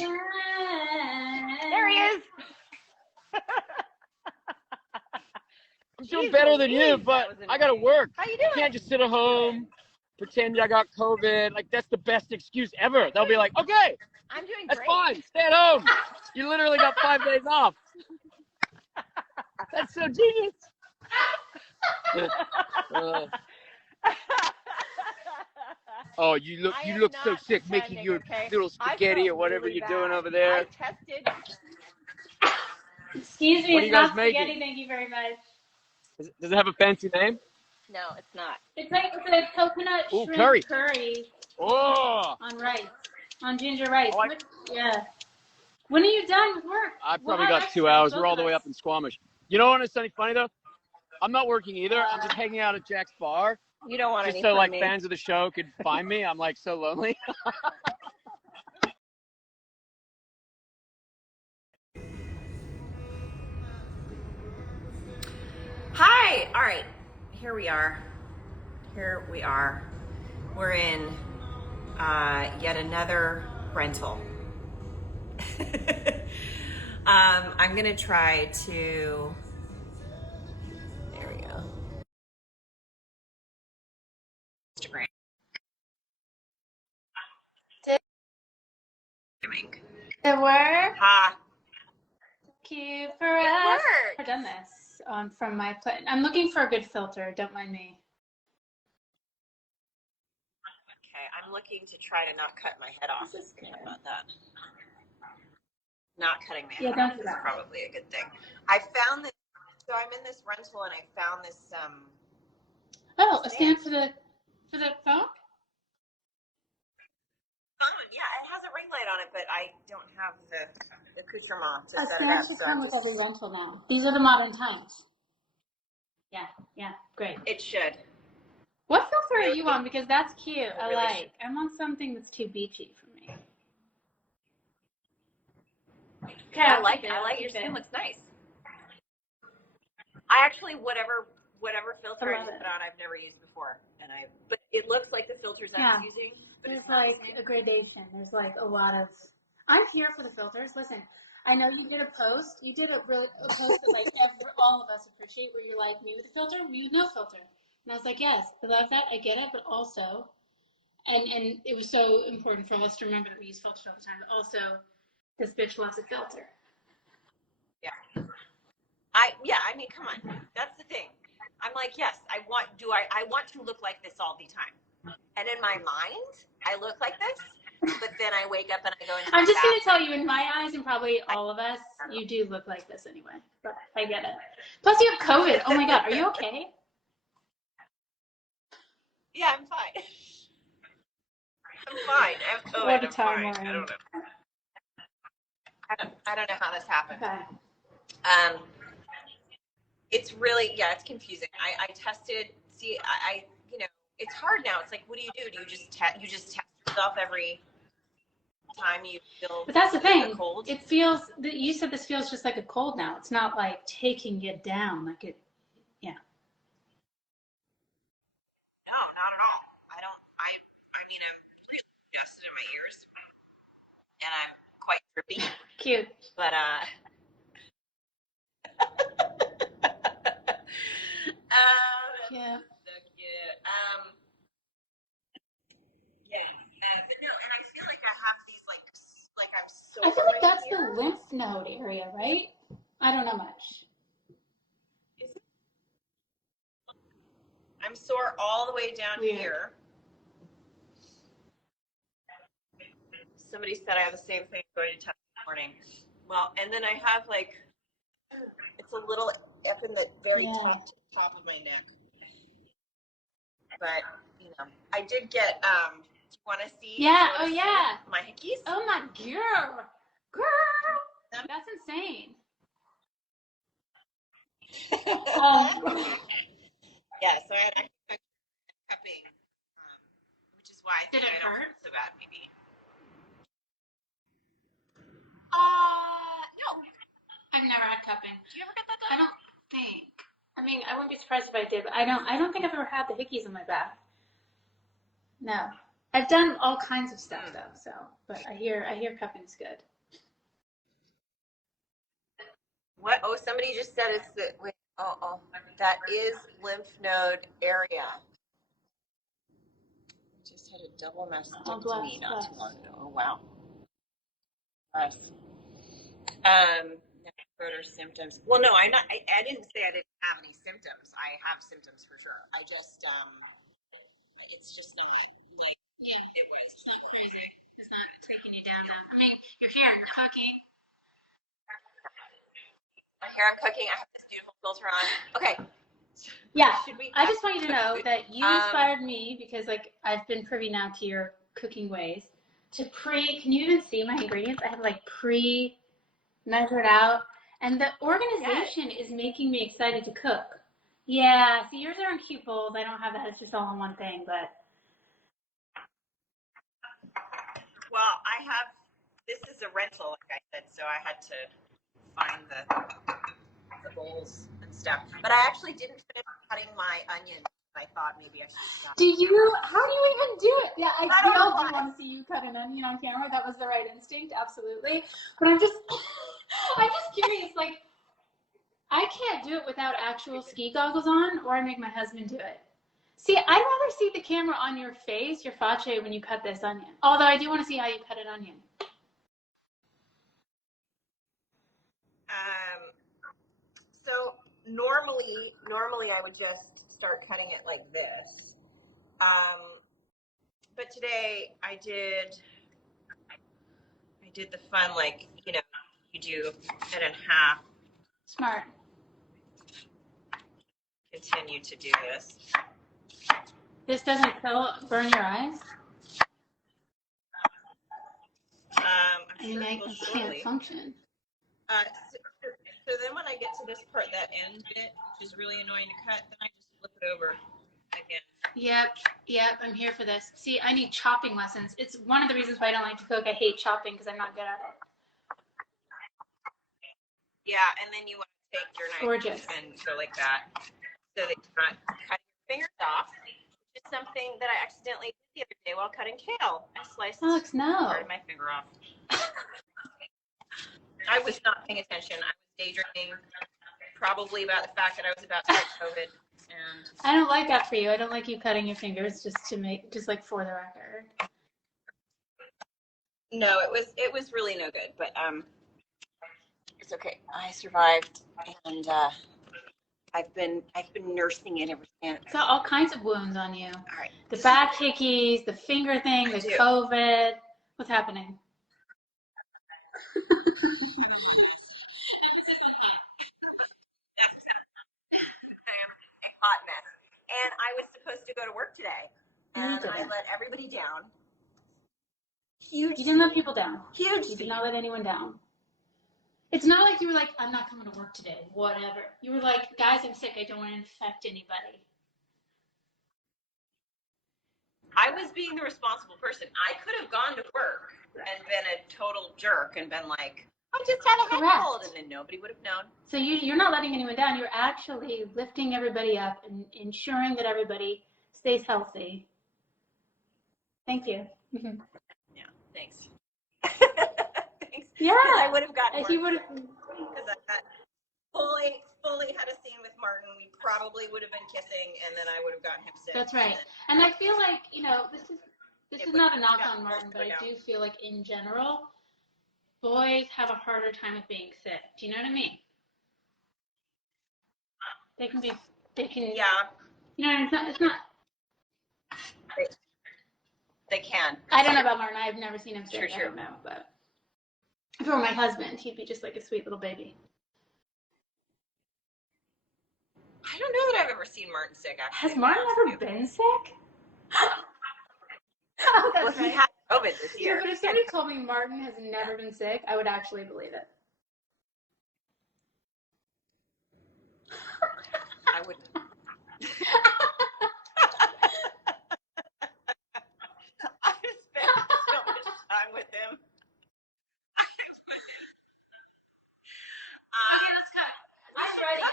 on. There he is. I'm doing better than you, but I gotta work. How you doing? I can't just sit at home, pretend I got COVID. Like, that's the best excuse ever. They'll be like, okay, I'm doing that's great. fine. Stay at home. You literally got 5 days off. That's so genius. Oh, you look so sick making your little spaghetti or whatever you're doing over there. I tested. Excuse me, What are it's you guys not making? spaghetti, thank you very much. Does it have a fancy name? No, it's not. It's like a coconut shrimp curry Oh! on rice, on ginger rice. I like Yeah. When are you done with work? I probably got 2 hours. We're all the way up in Squamish. You know what is something funny, though? I'm not working either. I'm just hanging out at Jack's bar. You don't want just any so, from like, me. fans of the show could find me. I'm, like, so lonely. Hi. All right. Here we are. We're in yet another rental. I'm going to try to... There we go. Instagram. It worked. Ha. Cute for us. Worked. I've done this from my place. I'm looking for a good filter. Don't mind me. Okay, I'm looking to try to not cut my head off. This is good. How about that? Not cutting my Yeah, head don't off do is that. probably a good thing. I found this. So I'm in this rental and I found this. Oh, a stand for the phone? Yeah, it has a ring light on it, but I don't have the accoutrement to A set it stand up. should So come with every rental now. These are the modern times. Yeah, great. It should. What filter are you on? Because that's cute. I like. I'm on something that's too beachy for me. Okay, I like your skin looks nice. I actually whatever filter I just put on, I've never used before, but it looks like the filters I was using. But there's it's not like a gradation. There's like a lot of. I'm here for the filters. Listen, I know you did a post. You did a post that like all of us appreciate, where you're like, me with a filter, me with no filter. And I was like, yes, I love that. I get it, but also, and it was so important for us to remember that we use filters all the time. But also, this bitch loves a filter. Yeah. I mean, come on. That's the thing. I'm like, yes, I want to look like this all the time. And in my mind, I look like this, but then I wake up and I go into I'm just going to tell you, in my eyes, and probably all of us, you do look like this anyway. But I get it. Plus, you have COVID. Oh my God, are you okay? Yeah, I'm fine. I'm fine. I have COVID. What a I'm time fine. we're in. I don't know how this happened. Okay. It's really, it's confusing. I tested, it's hard now. It's like, what do? Do you just test yourself every time you feel But that's the thing. cold? It feels, you said this feels just like a cold now. It's not like taking it down. Like it, yeah. No, not at all. I mean, I'm really adjusted in my ears. And I'm quite trippy. Cute. But, yeah. So cute. But no, and I feel like I have these like I'm so. I feel like that's the lymph node area, right? I don't know much. Is it? I'm sore all the way down here. Somebody said I have the same thing going to test this morning. Well, and then I have it's a little up in the very top of my neck. But I did get. Do you want to see? Yeah. Oh yeah. My hickeys. Oh my girl. That's insane. Yeah. So I had cupping, which is why I think I don't hurt so bad, maybe. No. I've never had cupping. Do you ever get that done? I don't think. I mean, I wouldn't be surprised if I did, but I don't think I've ever had the hickeys on my back. No. I've done all kinds of stuff though, so but I hear cupping's good. What? Oh, somebody just said it's the wait. Oh, that is lymph node area. Just had a double mastectomy not too long ago. Oh wow. Yes. Further symptoms. Well, no, I'm not. I didn't say I didn't have any symptoms. I have symptoms for sure. I just it's just not like it was. It's not crazy. It's not taking you down. I mean, you're here. You're cooking. Here I'm cooking. I have this beautiful filter on. Okay. Yeah. I just want you to know that you inspired me because, like, I've been privy now to your cooking ways. Can you even see my ingredients? I have like measured out, and the organization is making me excited to cook. Yeah. See, yours are in cute bowls. I don't have that. It's just all in one thing, but. Well, this is a rental, like I said, so I had to find the bowls and stuff. But I actually didn't finish cutting my onions. I thought maybe I should stop. How do you even do it? Yeah, we all do want to see you cut an onion on camera. That was the right instinct, absolutely. But I'm just curious, like, I can't do it without actual ski goggles on, or I make my husband do it. See, I'd rather see the camera on your face, your face, when you cut this onion. Although I do want to see how you cut an onion. So normally I would just start cutting it like this. But today I did the fun, like, you do it in half. Smart. Continue to do this. This doesn't burn your eyes? I can't function. So then when I get to this part, that end bit, which is really annoying to cut, then I just flip it over again. Yep, I'm here for this. See, I need chopping lessons. It's one of the reasons why I don't like to cook. I hate chopping because I'm not good at it. Yeah, and then you want to take your knife and go like that so that you're not cutting your fingers off, which is something that I accidentally did the other day while cutting kale. I sliced part of my finger off. I was not paying attention. I was daydreaming, probably about the fact that I was about to get COVID. And I don't like that for you. I don't like you cutting your fingers just like for the record. No, it was really no good, but it's okay. I survived, and I've been nursing it ever since. Got all kinds of wounds on you. All right. The back hickeys, the finger thing, the COVID. What's happening? Hot mess. And I was supposed to go to work today, and I let everybody down. Huge. You didn't let people down. Huge. You did not let anyone down. It's not like you were like, I'm not coming to work today, whatever. You were like, guys, I'm sick. I don't want to infect anybody. I was being the responsible person. I could have gone to work and been a total jerk and been like, I just had a head cold, and then nobody would have known. So you're not letting anyone down. You're actually lifting everybody up and ensuring that everybody stays healthy. Thank you. Yeah, thanks. Thanks. Yeah, I would have gotten he would have. Because I fully had a scene with Martin. We probably would have been kissing, and then I would have gotten him sick. That's right. And I feel like, this is not a knock on Martin, but I do feel like in general, boys have a harder time with being sick. Do you know what I mean? They can. Yeah. It's not. They can. I don't know about Martin. I've never seen him sick. True. I don't know, but if it were my husband, he'd be just like a sweet little baby. I don't know that I've ever seen Martin sick. Actually. Has Martin ever been sick? Well, he had COVID this year. Yeah, but if somebody told me Martin has never been sick, I would actually believe it. I wouldn't. I've spent so much time with him. Okay, let's cut. I'm ready. I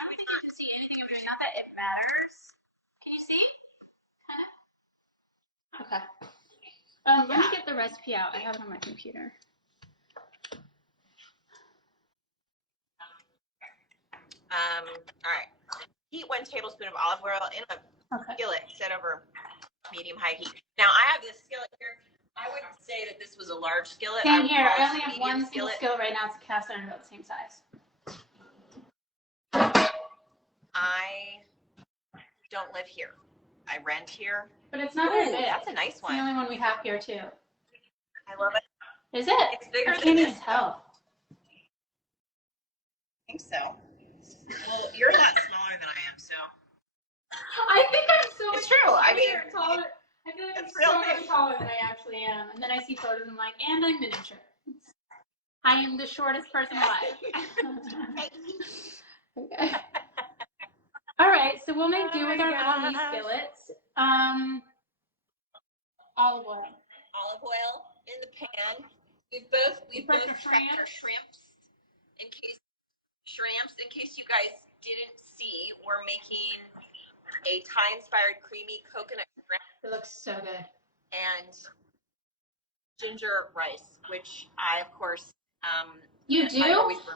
really need to see anything of yours. Not that it matters. Can you see? Okay. the recipe out. I have it on my computer. All right. Heat 1 tablespoon of olive oil in a skillet set over medium-high heat. Now, I have this skillet here. I wouldn't say that this was a large skillet. Same here. I only have one skillet right now. It's a cast iron about the same size. I don't live here. I rent here. But it's not very big. That's a nice one. It's the only one we have here, too. I love it. Is it? It's bigger I than can't this. even tell. I think so. Well, you're a lot smaller than I am, so. I think I'm so much true. I mean, taller. I feel like I'm it's real so much big. taller than I actually am. And then I see photos and I'm like, and I'm miniature. I am the shortest person alive. Okay. All right, so we'll make do with our little mini skillets. Olive oil. Olive oil in the pan. We've both prepped our shrimps in case you guys didn't see. We're making a Thai-inspired creamy coconut shrimp. It looks so good. And ginger rice, which I of course you do?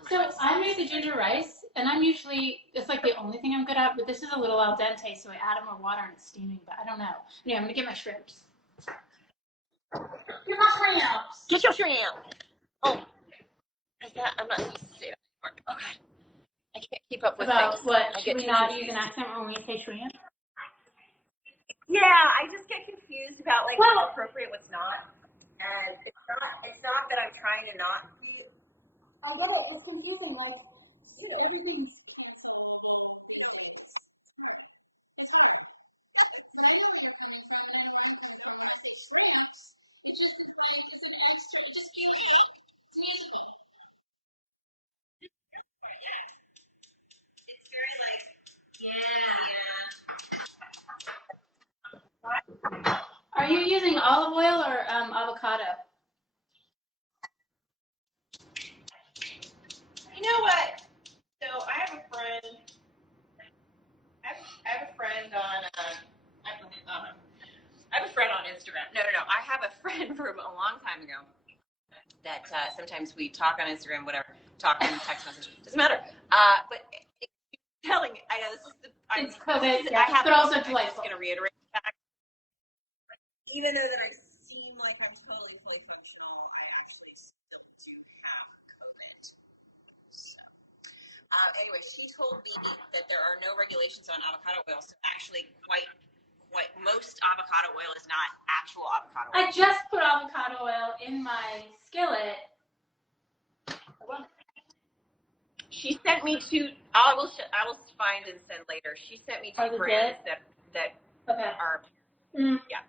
So rice. I made the ginger rice, and it's like the only thing I'm good at, but this is a little al dente, so I added more water and it's steaming, but I don't know. Anyway, I'm gonna get my shrimps. Get my shrimps! Get your shrimp! Oh, I'm not used to say that anymore. Oh God, I can't keep up with About things. what? Should we not use an accent when we say shrimp? Yeah, I just get confused about like what's appropriate, what's not. And it's not that I'm trying to not. I get it. It's confusing. Like, It's very like, yeah. Are you using olive oil or avocado? You know what? So I have a friend. I have a friend on. I have a friend on Instagram. No. I have a friend from a long time ago that sometimes we talk on Instagram, whatever, talk in text message, doesn't matter. But telling, I know this is the. It's COVID, yeah, but also delightful. I'm just going to reiterate that. Even though that I seem like I'm totally fully functional, I actually still do have COVID. So, anyway, she told me that there are no regulations on avocado oil. So actually, quite most avocado oil is not actual avocado oil. I just put avocado oil in my skillet. She sent me two. I will find and send later. She sent me two brands that are. Yeah.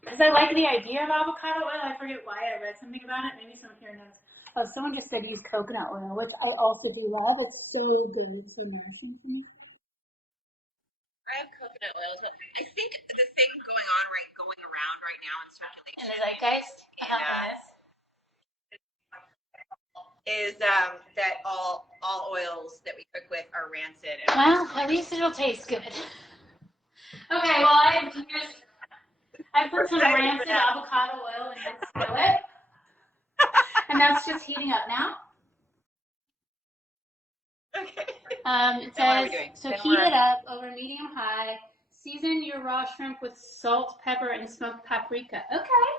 Because I like the idea of avocado oil. I forget why I read something about it. Maybe someone here knows. Oh, someone just said use coconut oil, which I also do love. It's so good. It's so nourishing for me. I have coconut oil as well. I think the thing going around right now in circulation. In the zeitgeist. Is that all oils that we cook with are rancid. Well, at least it'll taste good. Okay, well I put some rancid avocado oil in the skillet, and that's just heating up now. Okay. It says, so heat it up over medium-high. Season your raw shrimp with salt, pepper, and smoked paprika. Okay.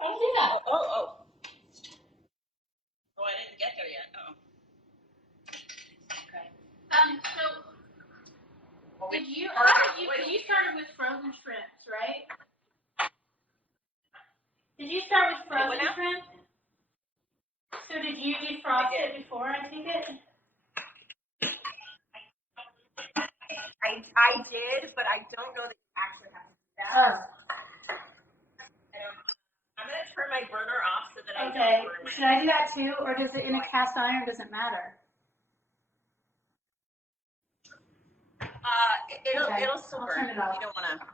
I'll do that. Oh, I didn't get there yet. Okay. So you started with frozen shrimps, right? Did you start with frozen shrimp? So did you defrost it before I take it? I did, but I don't know that you actually have to do that. Oh. I'm going to turn my burner off so that I Okay. don't burn my. Should I do that too, or does it in a cast iron? Doesn't matter. It'll still burn. Turn it off. You don't want to.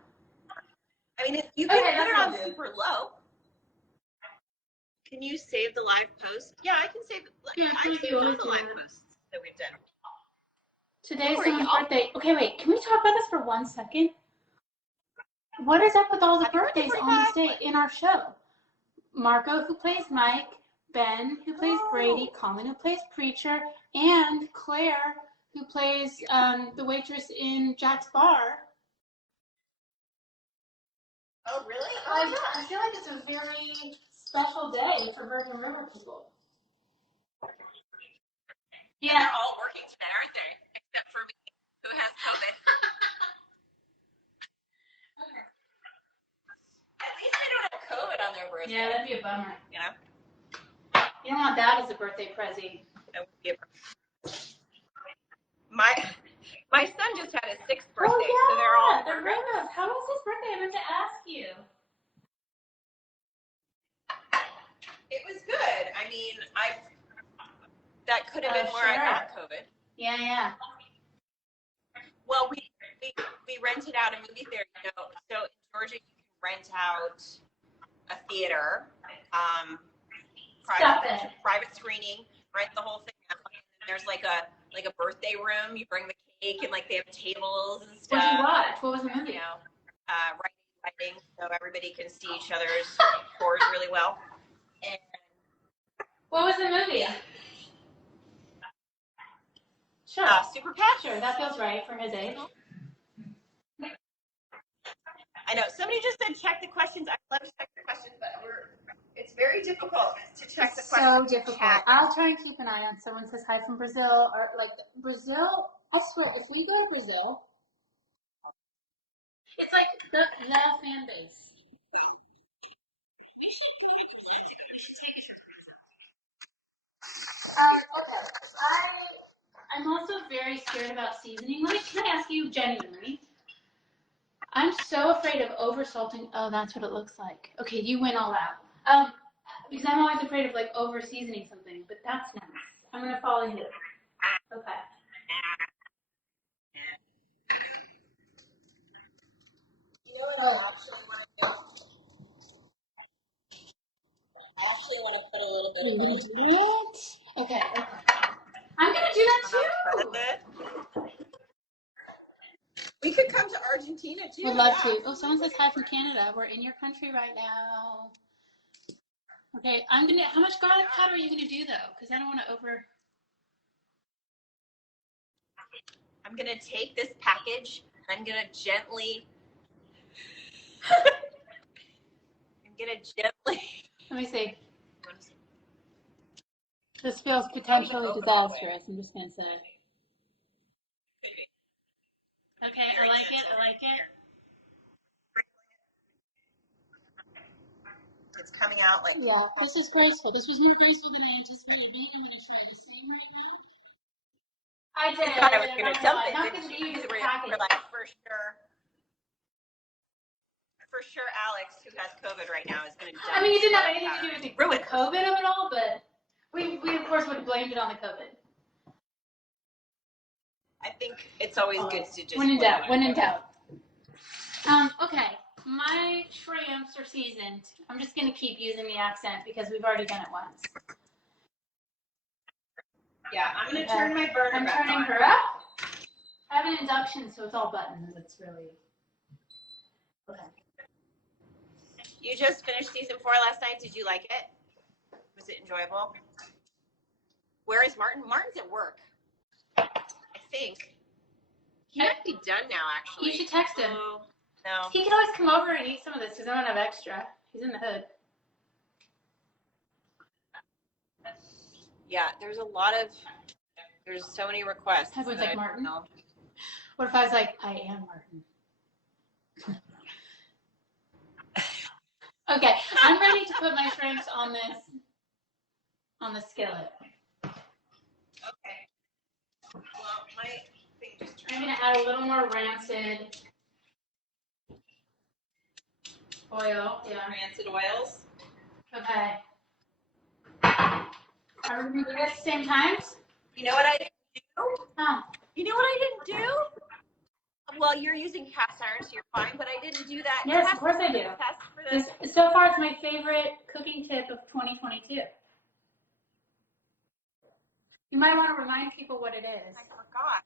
I mean, you can put it on super low. Can you save the live post? Yeah, I can save. Yeah, I saved all the live posts that we've done. Today's someone's birthday. Okay, wait. Can we talk about this for 1 second? What is up with all the Happy birthday, birthdays on this 45. day in our show? Marco, who plays Mike, Ben, who plays Brady, Colin, who plays Preacher, and Claire, who plays the waitress in Jack's Bar. Oh, really? I feel like it's a very special day for Virgin River people. Yeah. They're all working today, aren't they? Except for me, who has COVID. At least they don't have COVID on their birthday. Yeah, that'd be a bummer. You know? You don't want that as a birthday present. That would be a my son just had his 6th birthday, so they're all the Rivers. How was his birthday? I meant to ask you. It was good. I mean, that could have been where I got COVID. Yeah. Well, we rented out a movie theater, you know. So in Georgia, you can rent out a theater, private screening, rent the whole thing out. And there's like a birthday room. You bring the cake and like they have tables and stuff. What did you watch? What was the movie? You know, writing, so everybody can see each other's scores really well. And what was the movie? Sure. Super Pet. Sure, that feels right for his age. I know. Somebody just said check the questions. I love to check the questions, but it's very difficult to check the questions. So difficult. I'll try and keep an eye on someone says hi from Brazil or like Brazil. I swear, if we go to Brazil, it's like the fan base. I'm also very scared about seasoning. Can I ask you genuinely? I'm so afraid of over-salting. Oh, that's what it looks like. Okay, you went all out. Because I'm always afraid of like over-seasoning something, but that's nice. I'm going to follow you. Okay. You're going to do it? Okay. I'm going to do that too. We could come to Argentina too. Would love to. Oh, someone says hi from Canada. We're in your country right now. Okay, how much garlic powder are you gonna do though? Because I don't want to I'm gonna take this package and I'm gonna gently. Let me see. This feels potentially disastrous. I'm just gonna say. Okay, I like it. It's coming out like. Yeah, this is graceful. This was more graceful than I anticipated being. I'm gonna try the same right now. I did. You thought I was gonna dump it. Not because you just package. For sure, Alex, who has COVID right now, is gonna dump. I mean, it didn't have anything to do with the COVID of it all, but we of course would have blamed it on the COVID. I think it's always good to just. When in doubt. Okay. My shrimps are seasoned. I'm just going to keep using the accent because we've already done it once. Yeah, I'm going to turn my burner I'm back turning on. her up. I have an induction, so it's all buttons. It's really... Okay. You just finished season 4 last night. Did you like it? Was it enjoyable? Where is Martin? Martin's at work. I think. He might be done now, actually. You should text him. No. He can always come over and eat some of this because I don't have extra. He's in the hood. Yeah, there's so many requests. Everyone's like, Martin? What if I was like, I am Martin? Okay, I'm ready to put my shrimps on the skillet. Okay. Well, my thing just turned. I'm going to add a little more rancid oil. Yeah. Rancid oils. Okay. Are we going to do it at the same times? You know what I didn't do? Oh. You know what I didn't do? Well, you're using cast iron, so you're fine, but I didn't do that. Yes, of course I do. So far, it's my favorite cooking tip of 2022. You might want to remind people what it is. I forgot.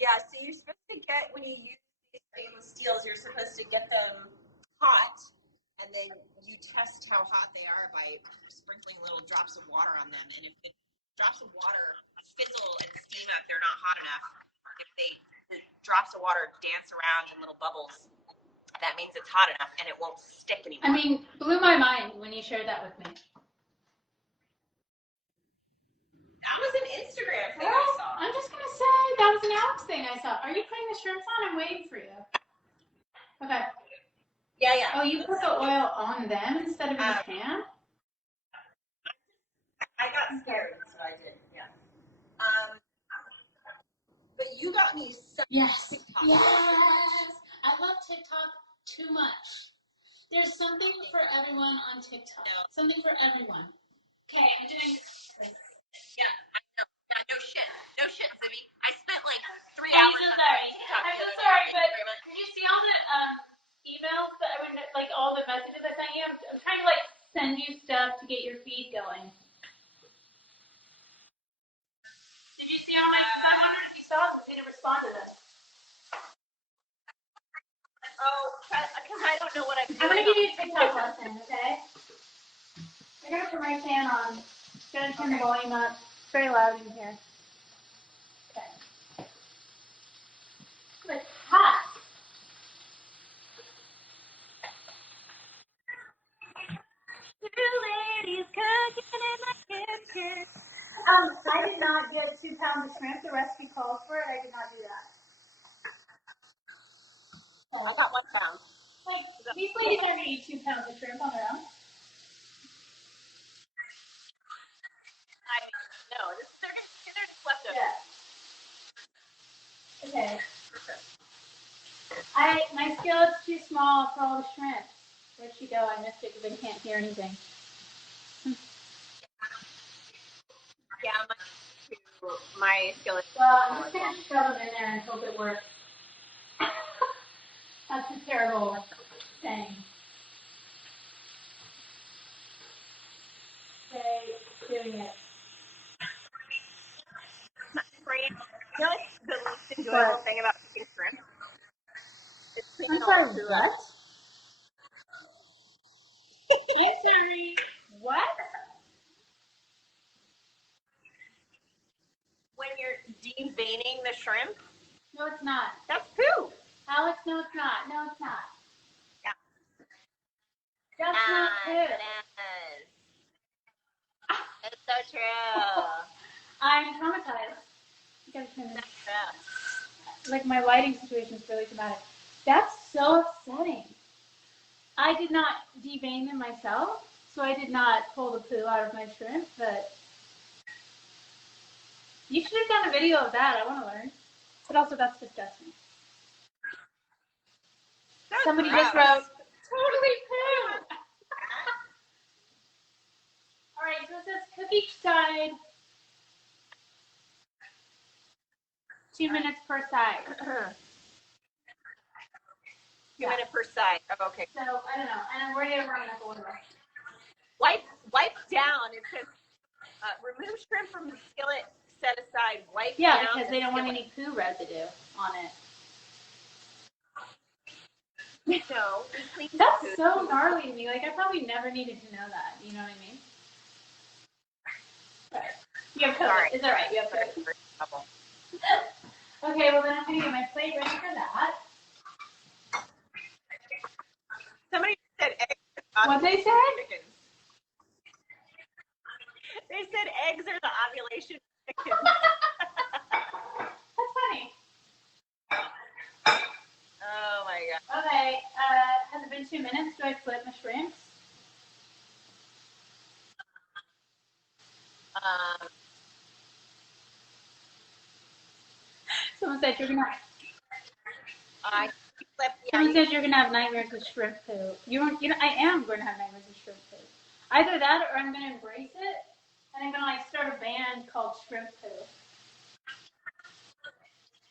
Yeah, so you're supposed to get, when you use these stainless steels, you're supposed to get them hot, and then you test how hot they are by sprinkling little drops of water on them. And if the drops of water fizzle and steam up, they're not hot enough. If the drops of water dance around in little bubbles, that means it's hot enough and it won't stick anymore. I mean, blew my mind when you shared that with me. That was an Instagram thing I saw. I'm just going to say that was an Alex thing I saw. Are you putting the shrimps on? I'm waiting for you. Okay. Yeah. Oh, you put the oil on them instead of in the pan? I got scared, so I did. Yeah. But you got me so TikTok. Yes. I love TikTok too much. There's something for everyone on TikTok. No. Something for everyone. Okay, I'm doing this. Yeah, I know. Yeah, no shit, Zibby. I spent like 3 I'm hours so on sorry. TikTok. I'm so sorry, but did you see all the emails that I mean, like all the messages I sent you? I'm trying to like send you stuff to get your feed going. Did you see all my? I wonder if you saw it because you didn't respond to them. Oh, because I don't know what I'm doing. I'm gonna give you a TikTok lesson, okay? I'm gonna put my fan on. I'm gonna turn the volume up. It's very loud in here. Okay. It's hot. Two ladies cooking in my kitchen. I did not get 2 pounds of shrimp. The recipe calls for it. I did not do that. I got 1 pound. Like, these ladies aren't gonna eat 2 pounds of shrimp on their own. No, they're just leftovers. Yeah. Okay. My skillet's too small for all the shrimp. Where'd she go? I missed it because I can't hear anything. Yeah, my skillet. Well, I'm just gonna shove them in there and hope it works. That's a terrible thing. Okay, doing it. You know what's the least enjoyable thing about cooking shrimp? I'm sorry, what? Answer me. What? When you're deveining the shrimp. No, it's not. That's poo. Alex, no, it's not. No, it's not. Yeah. That's not true. It's so true. I'm traumatized. You gotta turn this. True. Like, my lighting situation is really dramatic. That's so upsetting. I did not devein them myself, so I did not pull the poo out of my shrimp, but you should have done a video of that. I want to learn. But also, that's disgusting. Somebody just wrote, totally poo! Alright, so it says cook each side 2 minutes per side. 2 minutes per side. Oh, okay. So, I don't know. And I'm ready to run enough order. Wipe down. It says remove shrimp from the skillet, set aside, wipe down. Yeah, because they don't want any poo residue on it. No. That's so gnarly to me. Like, I probably never needed to know that. You know what I mean? Sorry. You have COVID. Sorry. It's all right. You have COVID. Okay, well, then I'm going to get my plate ready for that. Somebody said eggs. What'd they say? Chickens. They said eggs are the ovulation chickens. That's funny. Oh my god. Okay, has it been 2 minutes? Do I flip my shrimps? Someone said you're gonna. Someone said you're gonna have nightmares with shrimp poo. You know, I am going to have nightmares with shrimp poo. Either that, or I'm gonna embrace it, and I'm gonna like start a band called Shrimp Poo.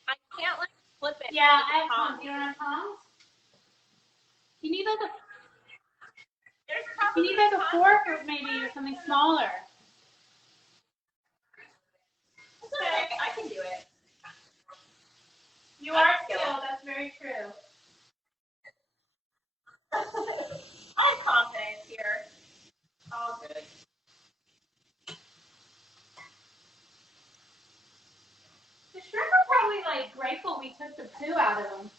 I can't like flip it. Yeah, I have tongs. You don't have tongs? You need like a fork or maybe or something smaller. Okay, I can do it. You are skilled. That's very true. like grateful we took the poo out of them.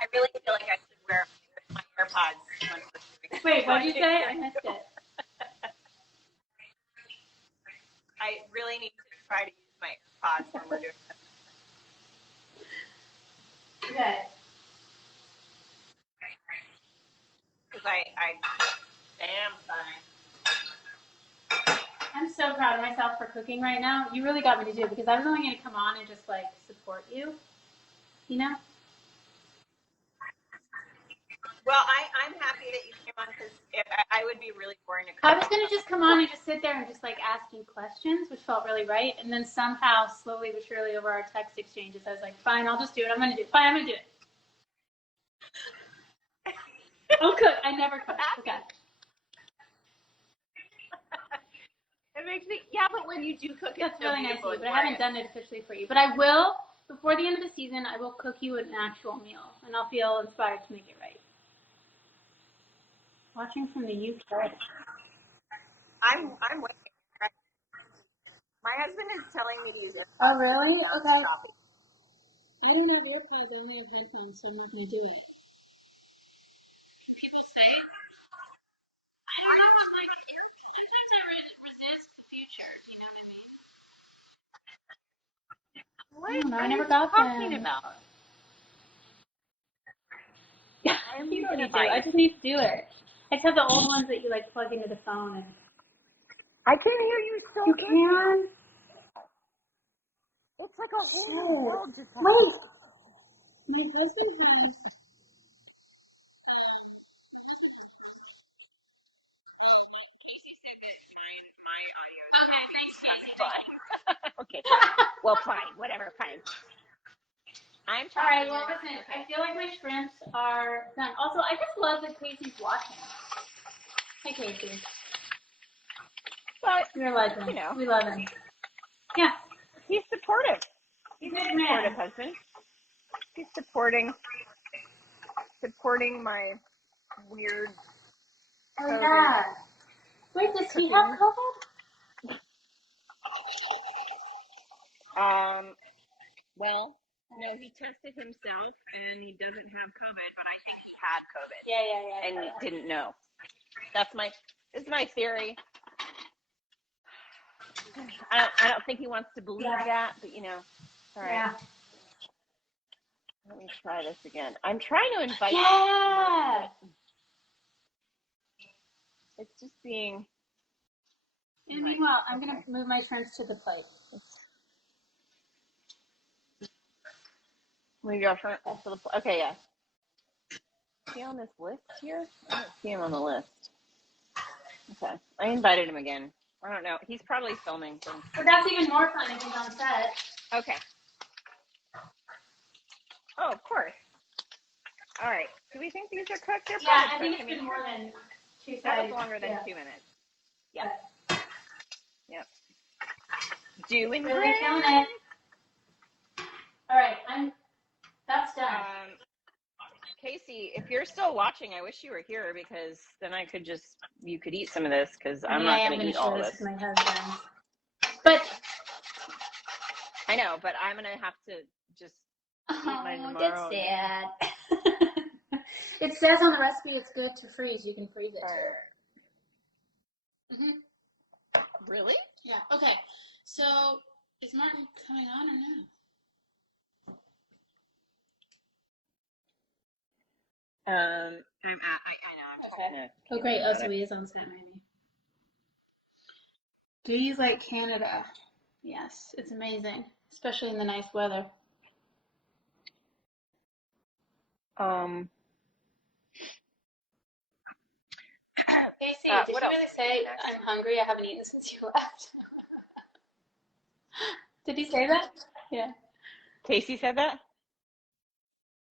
I really feel like I should wear my AirPods when we're doing this. Wait, what did you say? I missed it. I really need to try to use my AirPods when we're doing this. Okay. Because I am fine. I'm so proud of myself for cooking right now. You really got me to do it because I was only going to come on and just like support you, you know? Well, I'm happy that you came on because I would be really boring to cook. I was going to just come on and just sit there and just like ask you questions, which felt really right. And then somehow, slowly but surely over our text exchanges, I was like, fine, I'll just do it. I'm going to do it. Fine, I'm going to do it. I'll cook. I never cook. Okay. It makes me, yeah, but when you do cook, That's it's so really nice of beautiful. you, but I haven't done it officially for you. But I will, before the end of the season, I will cook you an actual meal, and I'll feel inspired to make it right. Watching from the UK. I'm waiting. My husband is telling me to use it. Oh, really? Okay. I don't have AirPods, I only have headphones, so I'm not going to do it. People say, I don't know what, like, sometimes I resist the future, you know what I mean? What I don't know, are I never you got talking them. about? Yeah, you don't need to. I just need to do it. I just have the old ones that you, like, plug into the phone. And I can hear you so you good. can? It's like a whole new world just happened. Wait. My husband has... Okay. Well, fine. Whatever. Fine. I'm All trying. right, well, listen, I feel like my shrimps are done. Also, I just love that Casey's watching. Hi, Casey. But You're a legend. you know, We love him. Yeah. he's supportive. He's a Good supportive man. husband. He's supporting my weird. Oh, yeah. Wait, does he have COVID? Well, no, he tested himself and he doesn't have COVID, but I think he had COVID. Yeah. And he didn't know. This is my theory. I don't think he wants to believe that, but you know. All right. Yeah. Let me try this again. I'm trying to invite. Yeah. It's just being. And meanwhile, I'm going to move my shrimps to the plate. Move your shrimp to the plate. Okay, yeah. Is he on this list here? I don't see him on the list. Okay. I invited him again. I don't know. He's probably filming. But that's even more fun if he's on set. Okay. Oh, of course. All right. Do we think these are cooked? They're Yeah, I probably think cooked. it's been more than 2 seconds. That was longer than 2 minutes. Yep. Yep. Doing Really great. killing it. All right, that's done. Casey, if you're still watching, I wish you were here because then you could eat some of this because I'm not going to eat all of this. My husband. But I know, but I'm going to have to just eat mine tomorrow. That's sad. It says on the recipe it's good to freeze. You can freeze it too. Really? Yeah. Okay. So is Martin coming on or no? I know. I'm trying to. Oh, great. Oh, so he is on set, maybe. Do you like Canada? Yes, it's amazing, especially in the nice weather. Casey, did you really say I'm hungry? I haven't eaten since you left. Did he say that? Yeah. Casey said that?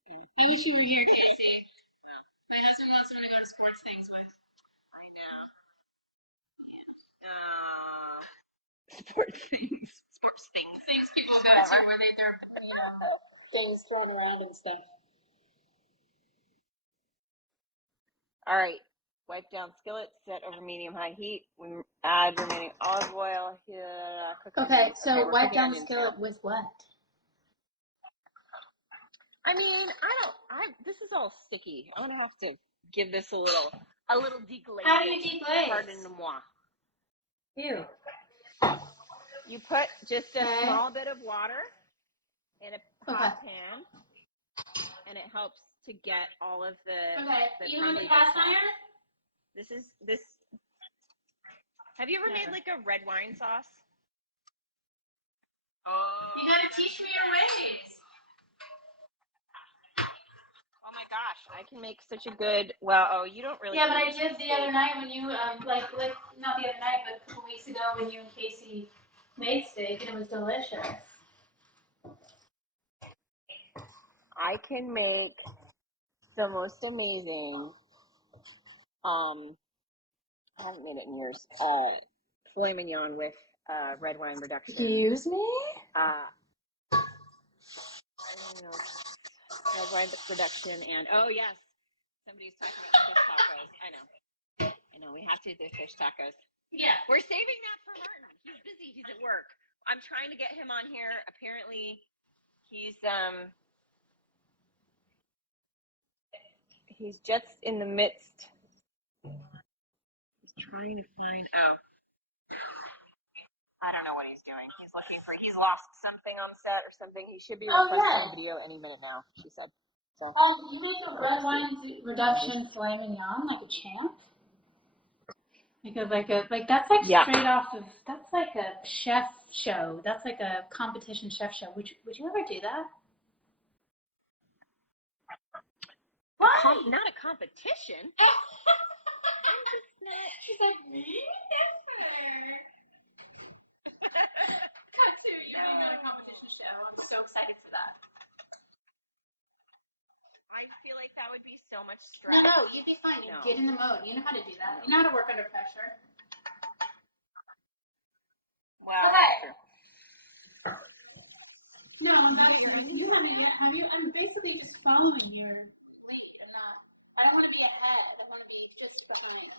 I wish you were here, Casey. My husband wants someone to go to sports things with. I know. Sports things. Things people go to where they're things thrown around and stuff. All right. Wipe down skillet, set over medium-high heat. We add remaining olive oil. Cook Okay, onions. so we're wipe cooking down the onions skillet now. with what? I mean, this is all sticky. I'm gonna have to give this a little deglaze. How do you deglaze? Pardon-moi. Ew. You put just a small bit of water in a hot pan, and it helps to get all of the. Okay. The Even with the cast iron? This. Have you ever made like a red wine sauce? You gotta teach me your ways. Oh my gosh, I can make such a good. Well, you don't really. Yeah, but I did the other night when you like not the other night, but a couple weeks ago when you and Casey made steak, and it was delicious. I can make the most amazing. I haven't made it in years. Filet mignon with red wine reduction. Excuse me? I don't know. Red wine reduction and yes, somebody's talking about fish tacos. I know. We have to do the fish tacos. Yeah. We're saving that for Martin. He's busy. He's at work. I'm trying to get him on here. Apparently, he's just in the midst. He's trying to find out. I don't know what he's doing. He's lost something on set or something. He should be requesting a video any minute now, she said. So. You make a red wine reduction filet mignon like a champ? Like that's like straight off of, that's like a chef show. That's like a competition chef show. Would you ever do that? Not a competition. She said, cut to you being on a competition show. I'm so excited for that. I feel like that would be so much stress. No, you'd be fine. You get in the mode. You know how to do that. You know how to work under pressure. Wow. Okay. No, I'm not here. I'm basically just following your lead. I don't want to be ahead. I want to be just behind.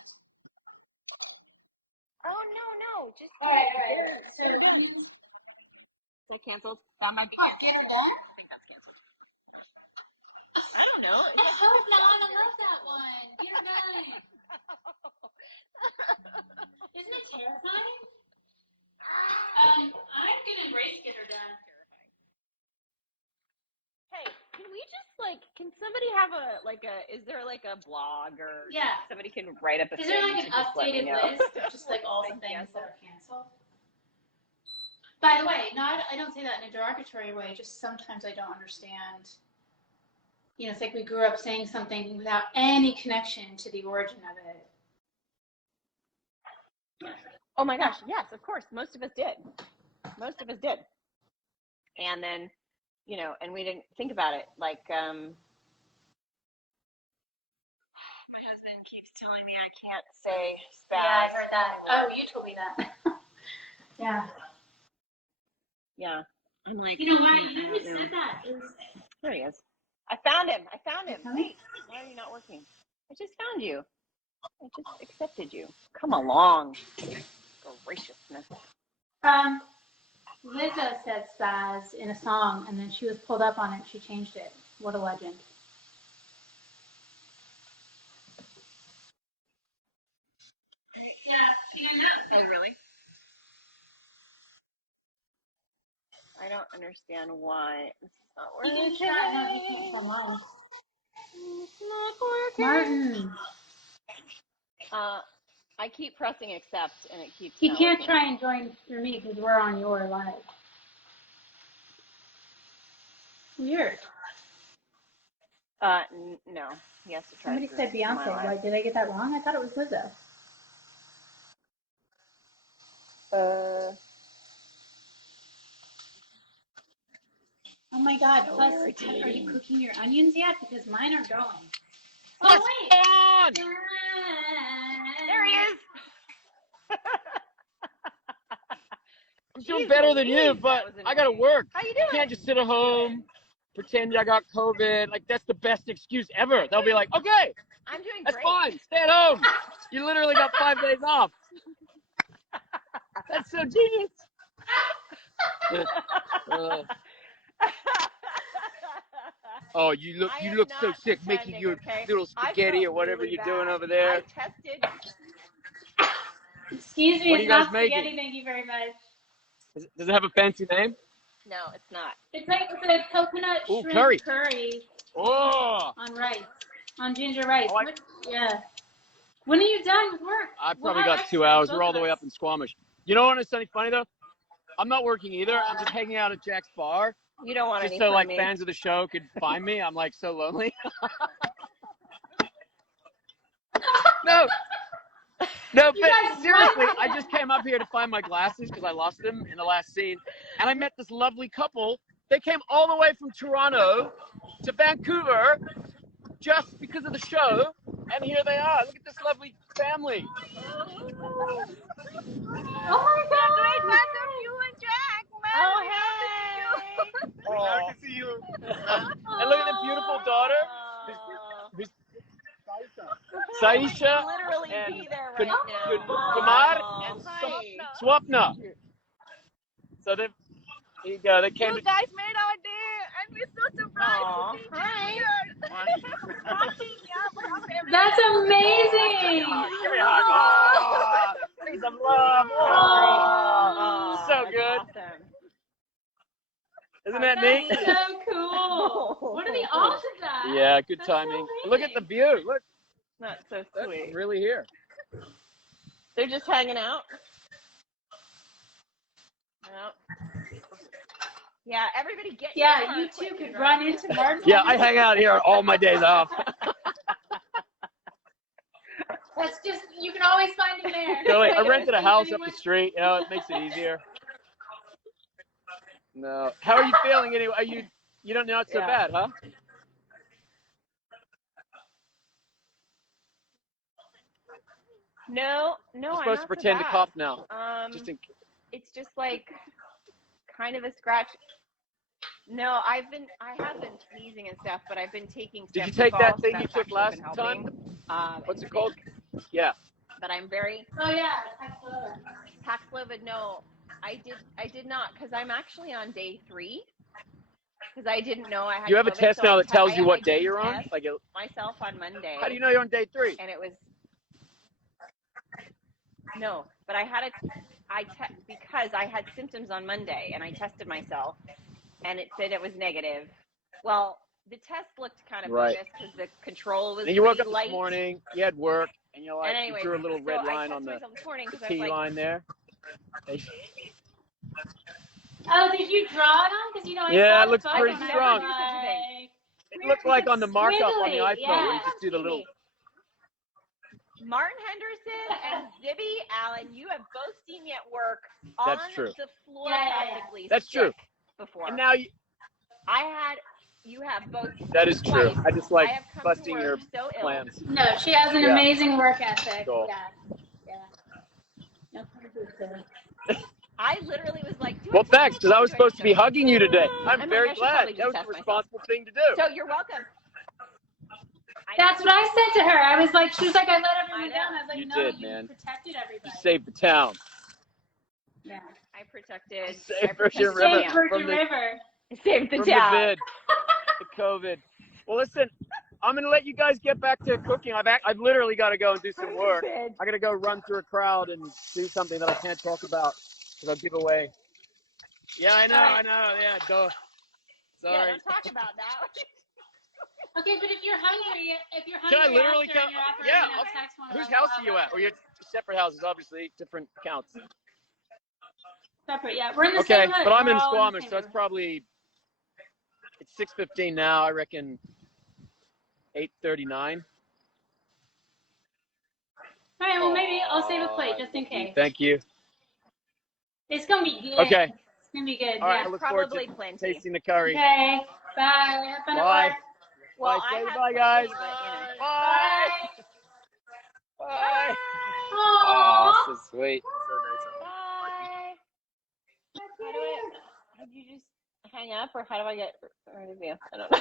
Oh, no. Just all right. So, is that canceled? That might be canceled. Get her done? I think that's canceled. I don't know. I hope not. I love that one. Get her done. Isn't it terrifying? I'm gonna embrace get her done. Hey, can we just can somebody have is there like a blog or somebody can write up a Is there thing like an to just let me updated know? list of just like all the things that are canceled? By the way, no, I don't say that in a derogatory way. Just sometimes I don't understand. You know, it's like we grew up saying something without any connection to the origin of it. Oh my gosh, yes, of course. Most of us did. And then, and we didn't think about it. Like, my husband keeps telling me I can't say spaz. Yeah, I heard that. Oh, you told me that. Yeah. Yeah. I'm like, you know why? You just said that. There he is. I found him. Wait, why are you not working? I just found you. I just accepted you. Come along. Graciousness. Lizzo said spaz in a song, and then she was pulled up on it. She changed it. What a legend. Yeah, she didn't know. Oh, really? I don't understand why it's not working. It's not working. Martin. I keep pressing accept, and it keeps. He can't working. try and join through me because we're on your live. Weird. No. He has to try. Somebody said Beyonce. Why, did I get that wrong? I thought it was Lizzo. Oh my God! Plus, are you cooking your onions yet? Because mine are going. Oh wait! On! There he is. I'm doing better than you, but I gotta work. How you doing? I can't just sit at home, pretend I got COVID. Like, that's the best excuse ever. They'll be like, okay, I'm doing That's great. fine. Stay at home. You literally got 5 days off. That's so genius. Oh, you look so sick making your little spaghetti or whatever really you're doing bad. over there. I tested. Excuse me, What are it's you guys not spaghetti, making? thank you very much. Does it have a fancy name? No, it's not. It's like a coconut Ooh, shrimp curry. curry Oh, on rice, on ginger rice. I like- Yeah. When are you done with work? I We'll probably have got 2 extras, hours. both We're all of the way us. up in Squamish. You know what is funny though? I'm not working either. I'm just hanging out at Jack's bar. You don't want Just any so from like me. fans of the show could find me. I'm like so lonely. No, but seriously, I just came up here to find my glasses because I lost them in the last scene, and I met this lovely couple. They came all the way from Toronto to Vancouver just because of the show, and here they are. Look at this lovely family. Oh my God! Great fans of you and Jack, man. Oh, We Love to see you. And look at the beautiful daughter, who's Saisha, literally and be there right now. Kumar and Hi. Swapna. So here you go. They came You to. guys made our day, and we're so surprised to see you here. That's amazing! Give me a hug. Oh, need some love. Oh, so that's good. Awesome. Isn't that neat? That's so cool. What are the odds of that? Yeah, good That's timing. so Look at the view. Look, Not so that's sweet. really here. They're just hanging out. Yep. Yeah, everybody get. in the Yeah, car you quick two and could drive run there. into Martin. Yeah, I hang out here all my days off. That's just, you can always find him there. So I Like, rented a if house up anyone- the street. You know, it makes it easier. No. How are you feeling anyway? Are you don't know it's so Yeah. bad, huh? No, You're I'm supposed not to pretend so to bad. cough now. Just in It's just like kind of a scratch. No, I have been sneezing and stuff, but I've been taking. Did you take that Streptozol, so thing you that's took actually last been helping. time? What's I it called? Yeah. But I'm very Oh yeah, Paxlovid. No, I did not, because I'm actually on day 3. Because I didn't know I had. You have a COVID, test so now I that tells you I what day did you're on? test Like, myself on Monday. how do you know you're on day 3? And it was no, but I had because I had symptoms on Monday, and I tested myself, and it said it was negative. Well, the test looked kind of Right. bogus because the control was And you woke pretty up light. this morning, you had work, and you're like, And anyway, you drew a little red so line I on the tested myself this morning because I T was like, line there. Oh, did you draw it on? Because I Yeah, saw it the looks photo pretty and I strong. was like, It looked like on the markup on the squiggly, iPhone where you yeah. just do the little. Martin Henderson and Zibby Allen, you have both seen me at work on That's true. the floor practically. That's true. Before. And now you have both. that is true. Twice. I just like I have come busting to your work so ill. plans. No, she has an Yeah. amazing work ethic. Cool. Yeah. No, I literally was like, Well, thanks, because I was supposed to be hugging you today. I'm very I should glad. probably That was just the test responsible thing to do. So you're welcome. That's what I said to her. I was like, she was like, I let everyone I know. down. I was like, You no, did, you man. protected everybody. You saved the town. Yeah. I protected. Saved Virgin Saved River Virgin from the River. Saved the from town. the vid, the COVID. Well, listen, I'm gonna let you guys get back to cooking. I've literally got to go and do some work. I got to go run through a crowd and do something that I can't talk about because I'll give away. Yeah, I know. Yeah, duh. Yeah, Sorry. don't talk about that. Okay, but if you're hungry Can I literally after come? and you're operating, Yeah. I'll text one of Whose us. house are you at? Or you're separate houses, obviously, different accounts. Separate, yeah. We're in the Okay, same hood. but I'm We're in all the Squamish, same so it's room. probably 6:15 now. I reckon 8:39. All right, well, maybe I'll save a plate just in case. Thank you. It's going to be good. Okay. It's going to be good, All right, yeah. I look forward Probably to plenty. tasting the curry. Okay, bye. Have fun Bye. at work. Well, Bye. I Say had bye, guys. plenty, but, Bye. Bye. Aww. Oh, so sweet. Bye. Did you just hang up, or how do I get rid of you? I don't know.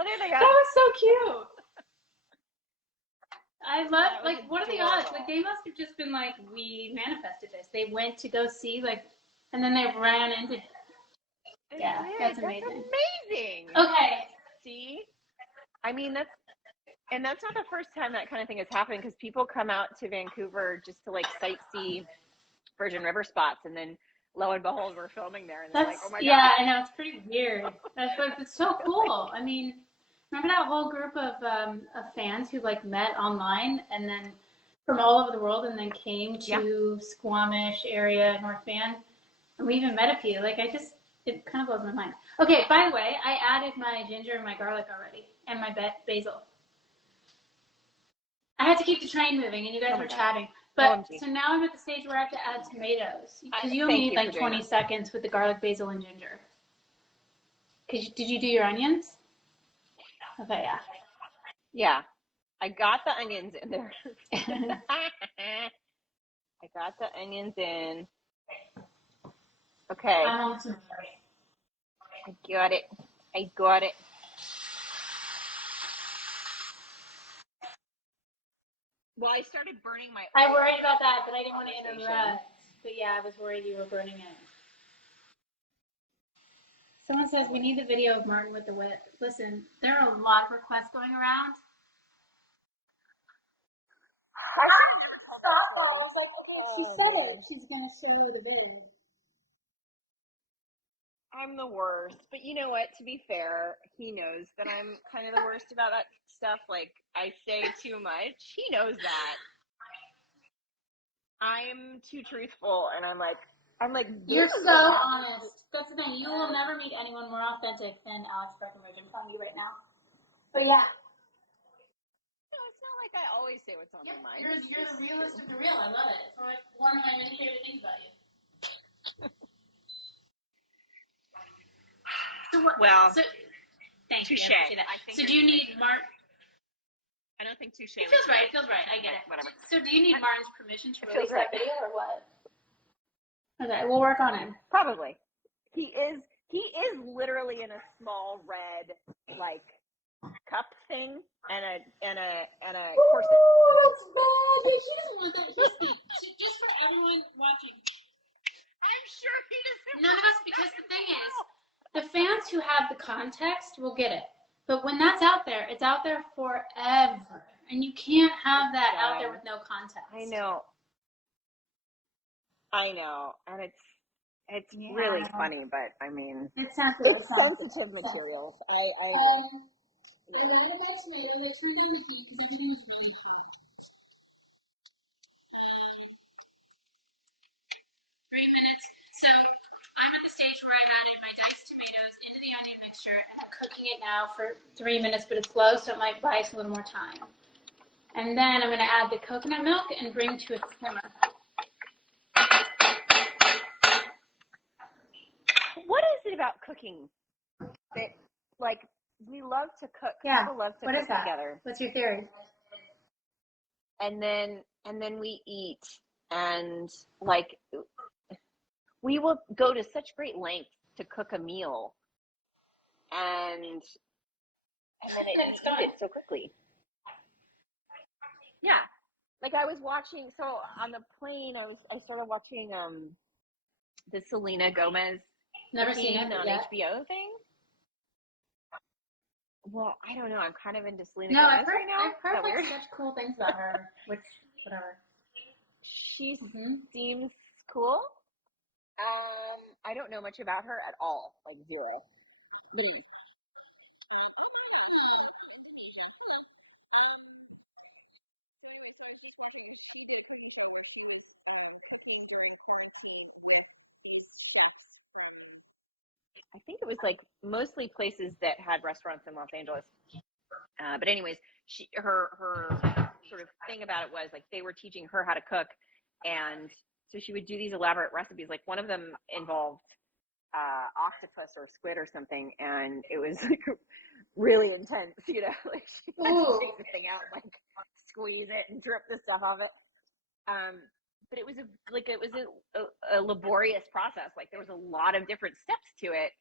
Okay. There they That go. was so cute. I love, That was like, what are the odds? adorable. Like, they must have just been like, we manifested this. They went to go see, like, and then they ran into. Yeah, that's amazing. That's amazing. Okay. See? I mean, that's not the first time that kind of thing has happened, because people come out to Vancouver just to like sightsee Virgin River spots, and then lo and behold, we're filming there, and they're like, "Oh my Yeah, god!" I know, it's pretty weird. It's so cool. I mean, remember that whole group of fans who like met online and then from all over the world and then came to Squamish area, North Van, and we even met a few. Like, it kind of blows my mind. Okay, by the way, I added my ginger and my garlic already, and my basil. I had to keep the train moving, and you guys were chatting. But so now I'm at the stage where I have to add tomatoes, because you only need like 20 seconds with the garlic, basil, and ginger. Did you do your onions? Okay, yeah. Yeah, I got the onions in there. I got the onions in. Okay. I got it. Well, I started burning my. I worried about that, but I didn't want to interrupt. But yeah, I was worried you were burning it. Someone says we need the video of Martin with the whip. Listen, there are a lot of requests going around. She said it. She's gonna show you the video. I'm the worst, but you know what? To be fair, he knows that I'm kind of the worst about that stuff. Like, I say too much. He knows that. I'm too truthful, and I'm like. You're so honest. That's the thing. You will never meet anyone more authentic than Alex Breckenridge. I'm telling you right now. But yeah. No, it's not like I always say what's on my mind. You're the realest of the real. I love it. It's one of my many favorite things about you. Thank you. I appreciate that. So do you need Martin? I don't think touche. It feels right. I get it. Whatever. So do you need Martin's permission to release that video or what? Okay, we'll work on it. Probably. He is literally in a small red like cup thing and a corset. Oh, that's bad. He doesn't want that. Just for everyone watching. I'm sure he doesn't. None of us, because the thing is, the fans who have the context will get it. But when that's out there, it's out there forever. And you can't have that out there with no context. I know. And it's really funny, but I mean, it's sensitive material. Minutes. So I'm at the stage where I added my diced tomatoes into the onion mixture, and I'm cooking it now for 3 minutes, but it's slow, so it might buy us a little more time. And then I'm going to add the coconut milk and bring to a simmer. What is it about cooking that, like, we love to cook? Yeah. People love to cook that? Together. What's your theory? And then we eat, and like we will go to such great lengths to cook a meal, and then it's done so quickly. Yeah, like I was watching. So on the plane, I started watching the Selena Gomez. Never seen it on yet. HBO thing. Well, I don't know. I'm kind of into Selena Gomez right now. I've heard like such cool things about her. Which, whatever. She seems cool. I don't know much about her at all. Like zero. I think it was like mostly places that had restaurants in Los Angeles. But anyways, her sort of thing about it was like they were teaching her how to cook, and so she would do these elaborate recipes. Like one of them involved octopus or squid or something, and it was like really intense. You know, like she had to take the thing out, and, like squeeze it and drip the stuff off it. But it was a laborious process. Like there was a lot of different steps to it.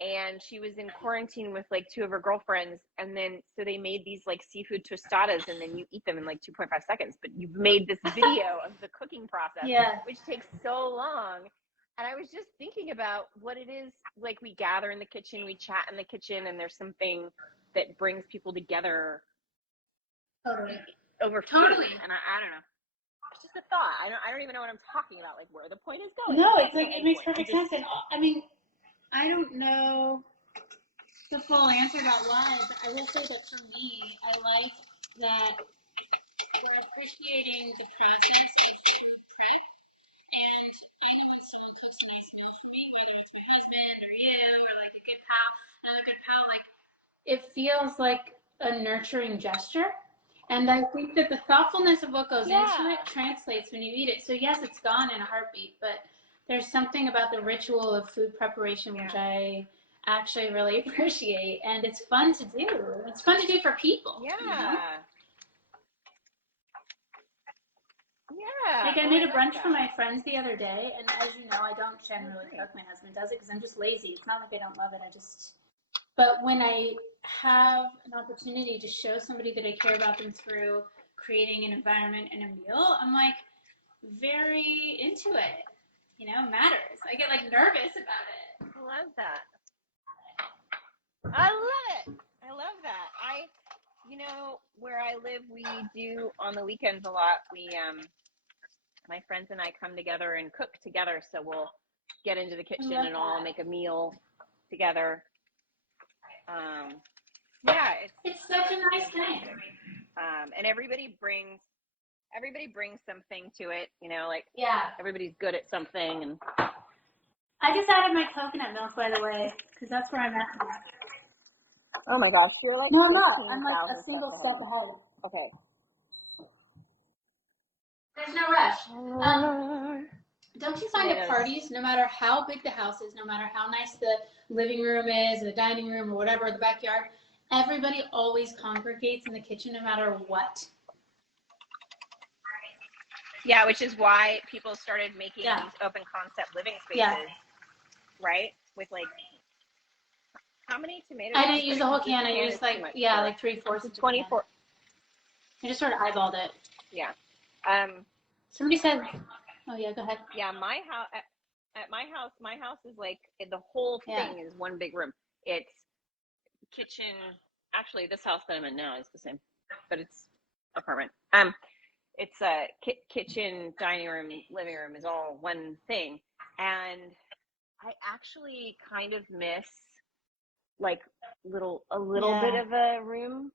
and she was in quarantine with like 2 of her girlfriends, and then so they made these like seafood tostadas, and then you eat them in like 2.5 seconds, but you've made this video of the cooking process, which takes so long. And I was just thinking about what it is, like we gather in the kitchen, we chat in the kitchen, and there's something that brings people together over food. And I don't know, it's just a thought. I don't even know what I'm talking about, like where the point is going. No, it's like it makes perfect sense. And I mean, I don't know the full answer about why, but I will say that for me, I like that we're appreciating the process. And I know when someone cooks a nice meal for me, whether it's my husband or you or like a good pal, another good pal, like it feels like a nurturing gesture. And I think that the thoughtfulness of what goes into it translates when you eat it. So yes, it's gone in a heartbeat, but there's something about the ritual of food preparation which I actually really appreciate, and it's fun to do. It's fun to do for people. Yeah. You know? Yeah. Like I made a brunch for my friends the other day, and as you know, I don't generally cook. My husband does it because I'm just lazy. It's not like I don't love it. But when I have an opportunity to show somebody that I care about them through creating an environment and a meal, I'm like very into it. You know, it matters. I get like nervous about it. I love that. I love it. I love that. You know, where I live, we do on the weekends a lot. My friends and I come together and cook together. So we'll get into the kitchen and all make a meal together. It's such a nice thing. And everybody brings something to it, you know, like everybody's good at something. And I just added my coconut milk, by the way, because that's where I'm at now. oh my gosh, you're like no, I'm not. I'm like a single step ahead. Okay. There's no rush. Don't you find at parties, no matter how big the house is, no matter how nice the living room is, the dining room, or whatever, the backyard, everybody always congregates in the kitchen no matter what? Yeah, which is why people started making these open concept living spaces, right? With like, how many tomatoes? I didn't use the whole can. I used like 3/4. 24. I just sort of eyeballed it. Yeah. Somebody said, oh yeah, go ahead. Yeah, my house, at my house is like, the whole thing is one big room. It's kitchen. Actually, this house that I'm in now is the same, but it's apartment. It's a kitchen, dining room, living room is all one thing. And I actually kind of miss like a little bit of a room,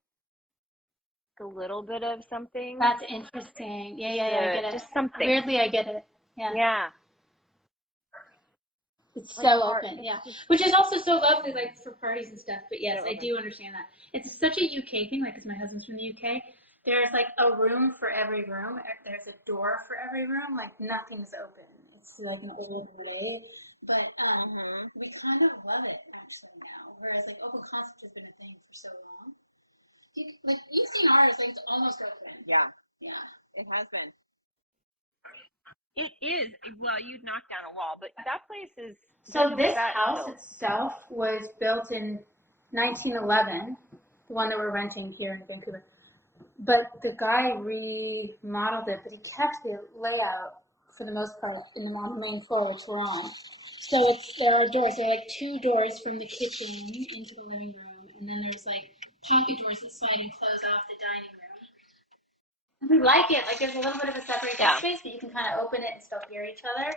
a little bit of something. That's interesting. Yeah, I get it. Just something. Weirdly, I get it. Yeah. It's like so open, which is also so lovely, like for parties and stuff. But yes, I do understand that. It's such a UK thing, like because my husband's from the UK. There's like a room for every room. There's a door for every room. Like nothing's open. It's like an old way, but we kind of love it actually now. Whereas like open concept has been a thing for so long. You've seen ours, like it's almost open. Yeah, it has been. It is. Well, you'd knock down a wall, but that place is. So this house itself was built in 1911, the one that we're renting here in Vancouver. But the guy remodeled it, but he kept the layout for the most part on the main floor, which we're on. So there are doors. There are like 2 doors from the kitchen into the living room, and then there's like pocket doors that slide and close off the dining room. And we like it. Like there's a little bit of a separation space, but you can kind of open it and still hear each other.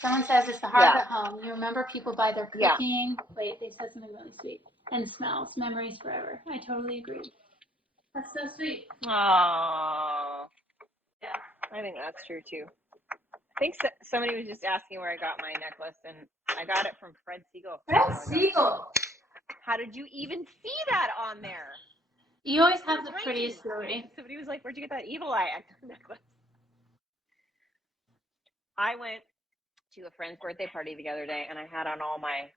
Someone says it's the heart of the home. You remember people by their cooking. Wait, they said something really sweet. And smells, memories forever. I totally agree. That's so sweet. Aww. Yeah. I think that's true too. I think somebody was just asking where I got my necklace, and I got it from Fred Siegel. Fred Siegel. How did you even see that on there? You always have the prettiest jewelry. Somebody was like, "Where'd you get that Evil Eye necklace?" I went to a friend's birthday party the other day, and I had on all my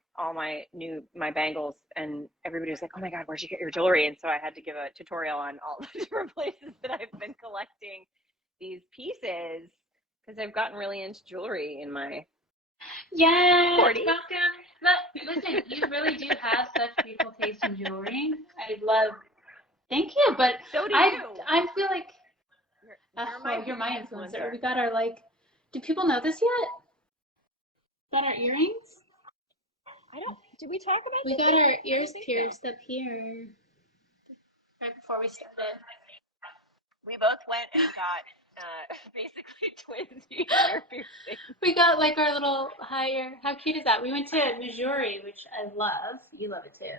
bangles, and everybody was like, "Oh my God, where'd you get your jewelry?" And so I had to give a tutorial on all the different places that I've been collecting these pieces, because I've gotten really into jewelry in my Yes, 40. welcome. Look, listen, you really do have such beautiful taste in jewelry. I love. Thank you, but So do I you. I feel like You're you're my biggest influencer. We got our like. Do people know this yet? Got our earrings? Did we talk about We this got yet? our ears think so. pierced up here right before we started. We both went and got basically twins ear piercing. We got like our little higher. How cute is that? We went to Missouri, which I love. You love it too.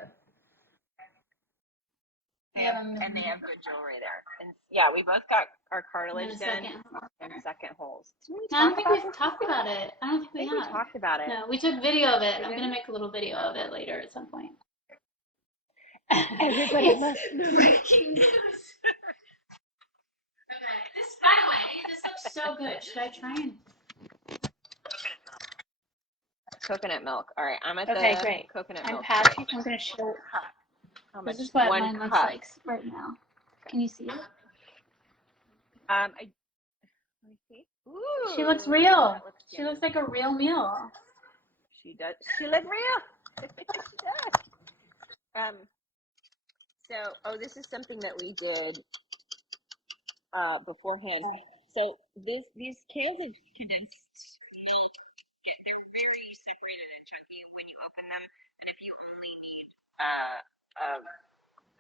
And they have good jewelry there. And yeah, we both got our cartilage done and second holes. Didn't we I don't talk think about we've this talked before? about it. I don't think I think we we have. talked about it. No, we took video of it. We I'm did? gonna make a little video of it later at some point. Everybody must know. Breaking news. Okay. This, by the way, this looks so good. Should I try and? Coconut milk. All right, I'm at Okay, the great. coconut I'm milk. passing. I'm gonna show. How much? This is what 1 mine looks cup. like right now. Can you see it? Let me see. Ooh, She looks real. looks She looks like a real meal. She does. She look real. She does. This is something that we did beforehand. So these cans of condensed milk, they're very separated and chunky when you open them. And if you only need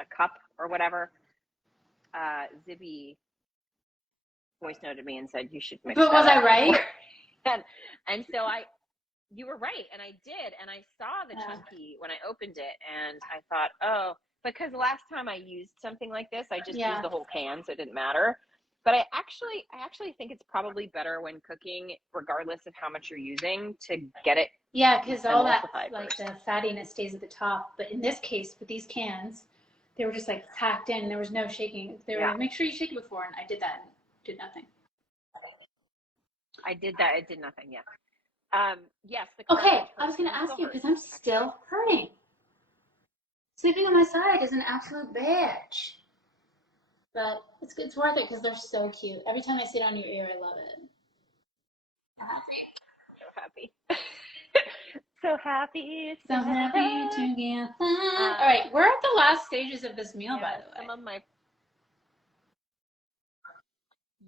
a cup or whatever, Zibby voice noted me and said you should mix. But was I right? And so you were right, and I did, and I saw the chunky when I opened it, and I thought, oh, because the last time I used something like this, I just used the whole can, so it didn't matter. But I actually think it's probably better when cooking, regardless of how much you're using, to get it. Yeah, because all that first. the fattiness stays at the top. But in this case, with these cans, they were just like packed in. There was no shaking. They were like, make sure you shake it before, and I did that and did nothing. I did that. It did nothing. Yeah. Yes. Okay, I was gonna ask you because I'm still hurting. Sleeping on my side is an absolute bitch. But it's worth it because they're so cute. Every time I sit on your ear, I love it. So happy. So happy. So happy together. All right, we're at the last stages of this meal, by the way. Some of my.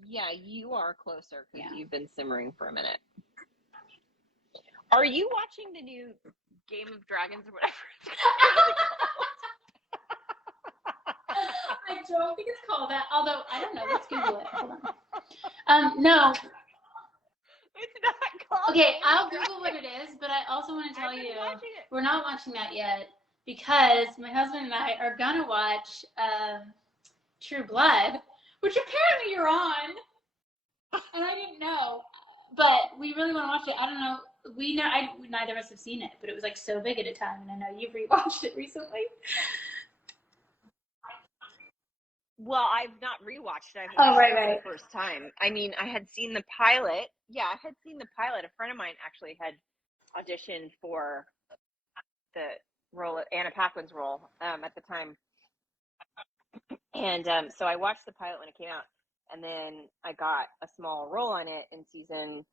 Yeah, you are closer because you've been simmering for a minute. Are you watching the new Game of Dragons or whatever it's called? I don't think it's called that. Although I don't know. Let's Google it. Hold on. No. It's not called. Okay, I'll Google what it is, but I also want to tell you we're not watching that yet because my husband and I are gonna watch True Blood, which apparently you're on, and I didn't know, but we really want to watch it. I don't know. Neither of us have seen it, but it was like so big at a time, and I know you've rewatched it recently. Well, I've not rewatched it. Right. For the first time. I mean, I had seen the pilot. Yeah, I had seen the pilot. A friend of mine actually had auditioned for the role, Anna Paquin's role, at the time. And so I watched the pilot when it came out, and then I got a small role on it in season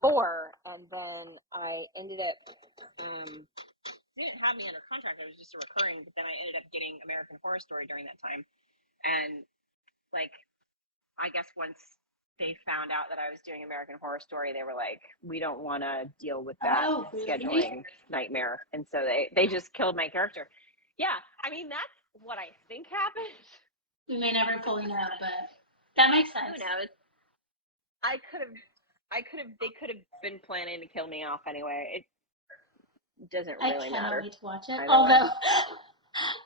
4, and then I ended up didn't have me under contract. I was just a recurring, but then I ended up getting American Horror Story during that time. And like, I guess once they found out that I was doing American Horror Story, they were like, we don't want to deal with that scheduling nightmare. And so they just killed my character. Yeah. I mean, that's what I think happened. We may never fully know, but that makes sense. Who knows? They could have been planning to kill me off anyway. It doesn't really matter. I cannot wait to watch it. Although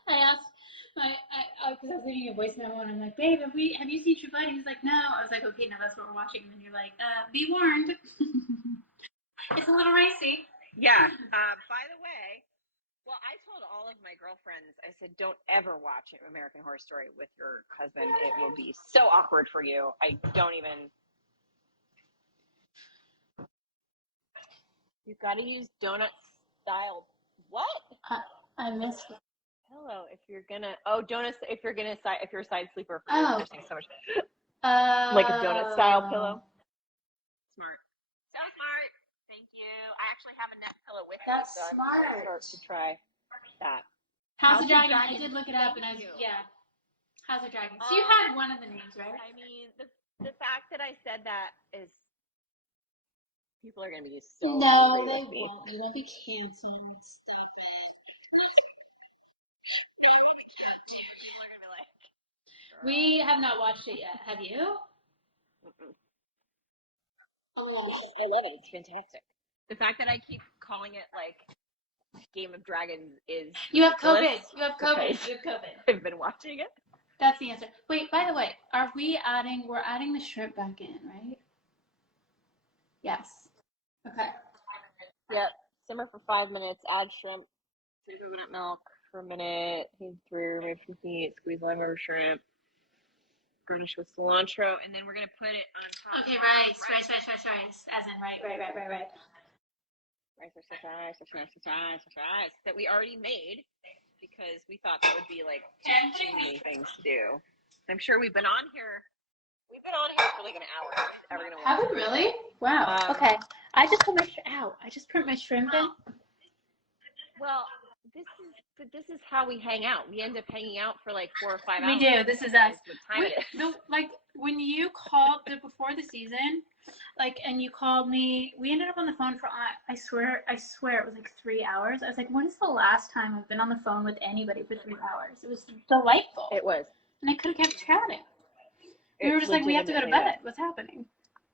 I asked because I was leaving a voice memo and I'm like, babe, have you seen True Blood? He's like, no. I was like, okay, now that's what we're watching. And then you're like, be warned. It's a little racy. Yeah. By the way, well, I told all of my girlfriends, I said, don't ever watch American Horror Story with your husband. It will be so awkward for you. I don't even. You've got to use donut style. What? I missed it. Pillow if you're gonna donuts if you're a side sleeper for so much like a donut style pillow. Smart. So smart. Thank you. I have a neck pillow with That's me, so smart. I'm going to start to try that. House of House of Dragon. I Dragon. did look it up, and I was Thank you. yeah. House of Dragon. So you had one of the names, right? I mean, the fact that I said that is, people are going to be so No, angry they with me. won't. You won't be canceled. We have not watched it yet. Have you? Mm-mm. Oh I love it. It's fantastic. The fact that I keep calling it like Game of Dragons is You have COVID. ridiculous You have COVID. because You have COVID. I've been watching it. That's the answer. Wait, by the way, we're adding the shrimp back in, right? Yes. Okay. Yep. Simmer for 5 minutes. Add shrimp. Coconut milk for a minute. Heat through. Remove from heat. Squeeze lime over shrimp. Garnish with cilantro, and then we're gonna put it on top. Okay, rice. As in right. Rice that we already made because we thought that would be like Okay, too many things to do. I'm sure we've been on here. We've been on here for like an hour. Ever gonna Have we really? Wow. Okay. I just put my shrimp in. Well, this is how we hang out. We end up hanging out for like 4 or 5 hours. We do. This is us. What time it is. Like when you called before the season, and you called me, we ended up on the phone for I swear it was like 3 hours. I was like, when is the last time I've been on the phone with anybody for 3 hours? It was delightful. It was. And I could have kept chatting. We were just like, we have to go to bed. What's happening?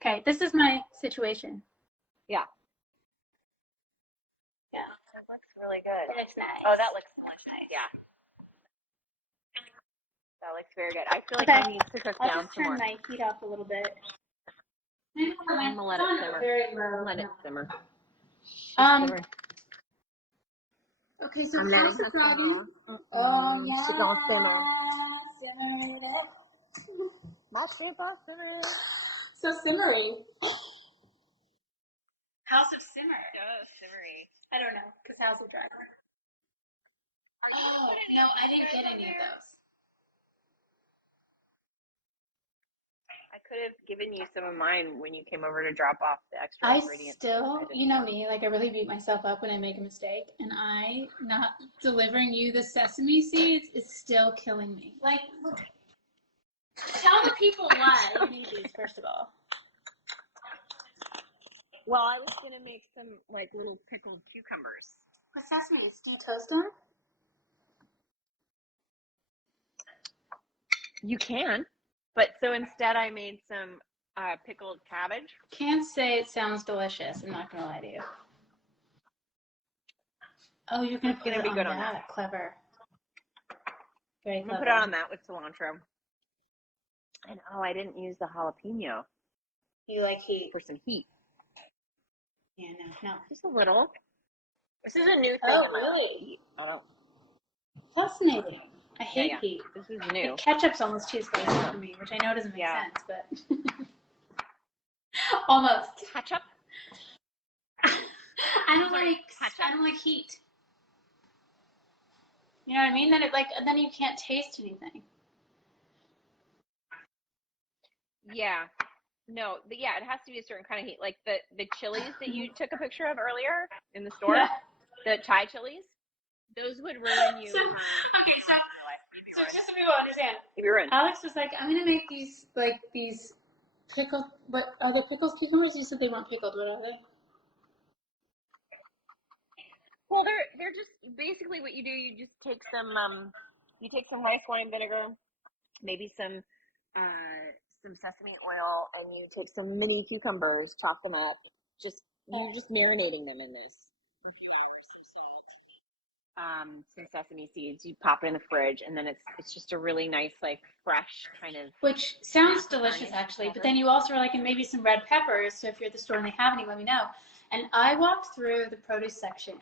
Okay, this is my situation. Yeah. Yeah. That looks really good. It looks nice. Oh, that looks much nice. Yeah. That looks very good. I feel like Okay. I need to cook I'll down just some turn more. my heat off a little bit. I'm gonna let it simmer. Very low. Let it simmer. Simmer. Okay, so I'm House letting of her Dragon. simmer. Oh yeah. She's gonna simmer. Simmer it. My shit on simmer. So simmery. House of Simmer. Oh, simmery. I don't know, because House of Dragon. Oh, no, I didn't get any of those. I could have given you some of mine when you came over to drop off the extra I ingredients. still, you know me, I really beat myself up when I make a mistake, and I not delivering you the sesame seeds is still killing me. Tell the people why you need these, first of all. Well, I was gonna make some little pickled cucumbers. What sesame? Do toast on it? You can, but so instead I made some pickled cabbage. Can't say it sounds delicious. I'm not gonna lie to you. Oh, you're gonna put it be on good that. on that. Clever. Very I'm clever. gonna put it on that with cilantro. And I didn't use the jalapeno. You like heat? For some heat. Yeah, no. Just a little. This is a new thing. Oh, really? I don't. Fascinating. I hate heat. This is new. The ketchup's almost too spicy for me, which I know doesn't make sense, but almost. Ketchup? I don't like heat. You know what I mean? Then you can't taste anything. Yeah. No, it has to be a certain kind of heat. Like the chilies that you took a picture of earlier in the store, the Thai chilies, those would ruin you. Okay, so just so people understand, You'd be ruined. Alex was like, I'm gonna make these pickled. What are the pickles cucumbers? You said they weren't pickled. What are they? Well, they're just basically what you do. You just take some rice wine vinegar, maybe some sesame oil, and you take some mini cucumbers, chop them up. You're just marinating them in this for a few hours. Some salt, some sesame seeds. You pop it in the fridge, and then it's just a really nice, fresh kind of. Which sounds delicious, actually. But then you also are and maybe some red peppers. So if you're at the store and they have any, let me know. And I walked through the produce section,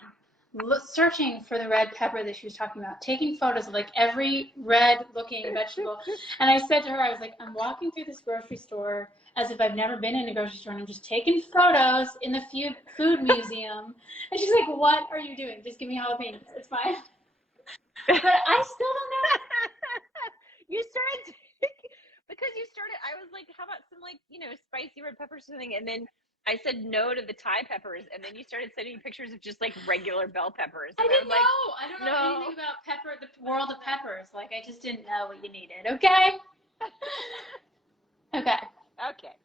searching for the red pepper that she was talking about, taking photos of every red-looking vegetable. And I said to her, I was like, I'm walking through this grocery store as if I've never been in a grocery store, and I'm just taking photos in the food museum. And she's like, what are you doing? Just give me jalapenos. It's fine. But I still don't know. I was like, how about some spicy red peppers or something? And then I said no to the Thai peppers, and then you started sending me pictures of just like regular bell peppers. I And didn't was like, know. I don't know no. anything about pepper, the world of peppers. Like, I just didn't know what you needed. Okay. Okay. Okay.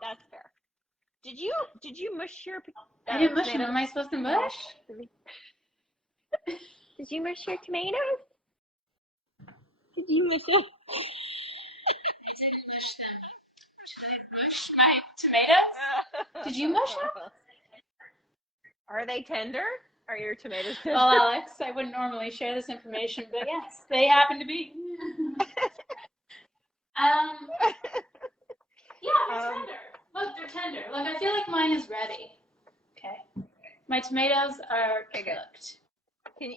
That's fair. Did you mush your? I didn't mush it. tomatoes? Am I supposed to mush? Did you mush your tomatoes? Did you mush it? I didn't mush them. Should I mush my tomatoes? Did you mush them? Are they tender? Are your tomatoes tender? Well, Alex, I wouldn't normally share this information, but yes, they happen to be. Yeah, they're tender. Look, they're tender. Look, I feel like mine is ready. Okay. My tomatoes are cooked. Can you?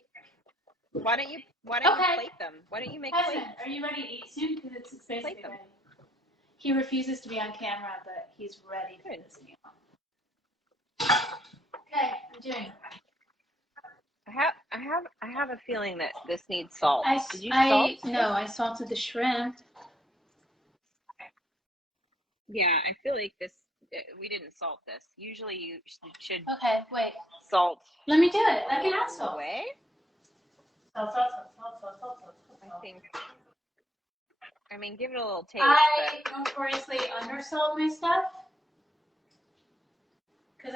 Why don't you plate them? Why don't you make Cousin, plates? are you ready to eat soon? Because it's basically Plate them. ready. He refuses to be on camera, but he's ready for this meal. Okay, I'm doing it. I have a feeling that this needs salt. Did you salt? salt? No, I salted the shrimp. Yeah, I feel like we didn't salt this. Usually you should Okay, wait. salt. Let me do it. Let me add salt. Way. Salt. I think. I mean, give it a little taste. I notoriously undersalt my stuff. Because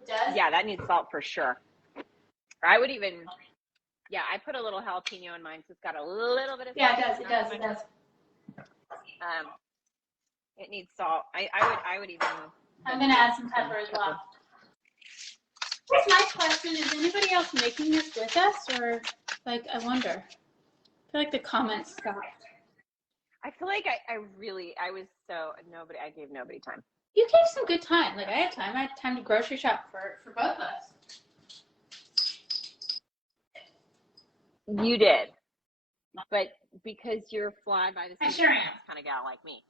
it does? Yeah, that needs salt for sure. I would even. Yeah, I put a little jalapeno in mine, so it's got a little bit of. Yeah, salt. it does. It needs salt. I would even. I'm gonna add some pepper as well. Here's my question: is anybody else making this with us, or like I wonder? I feel like the comments stopped. I feel like I gave nobody time. You gave some good time. Like I had time. I had time to grocery shop for both of us. You did, but because you're fly by the seat kind of gal like me.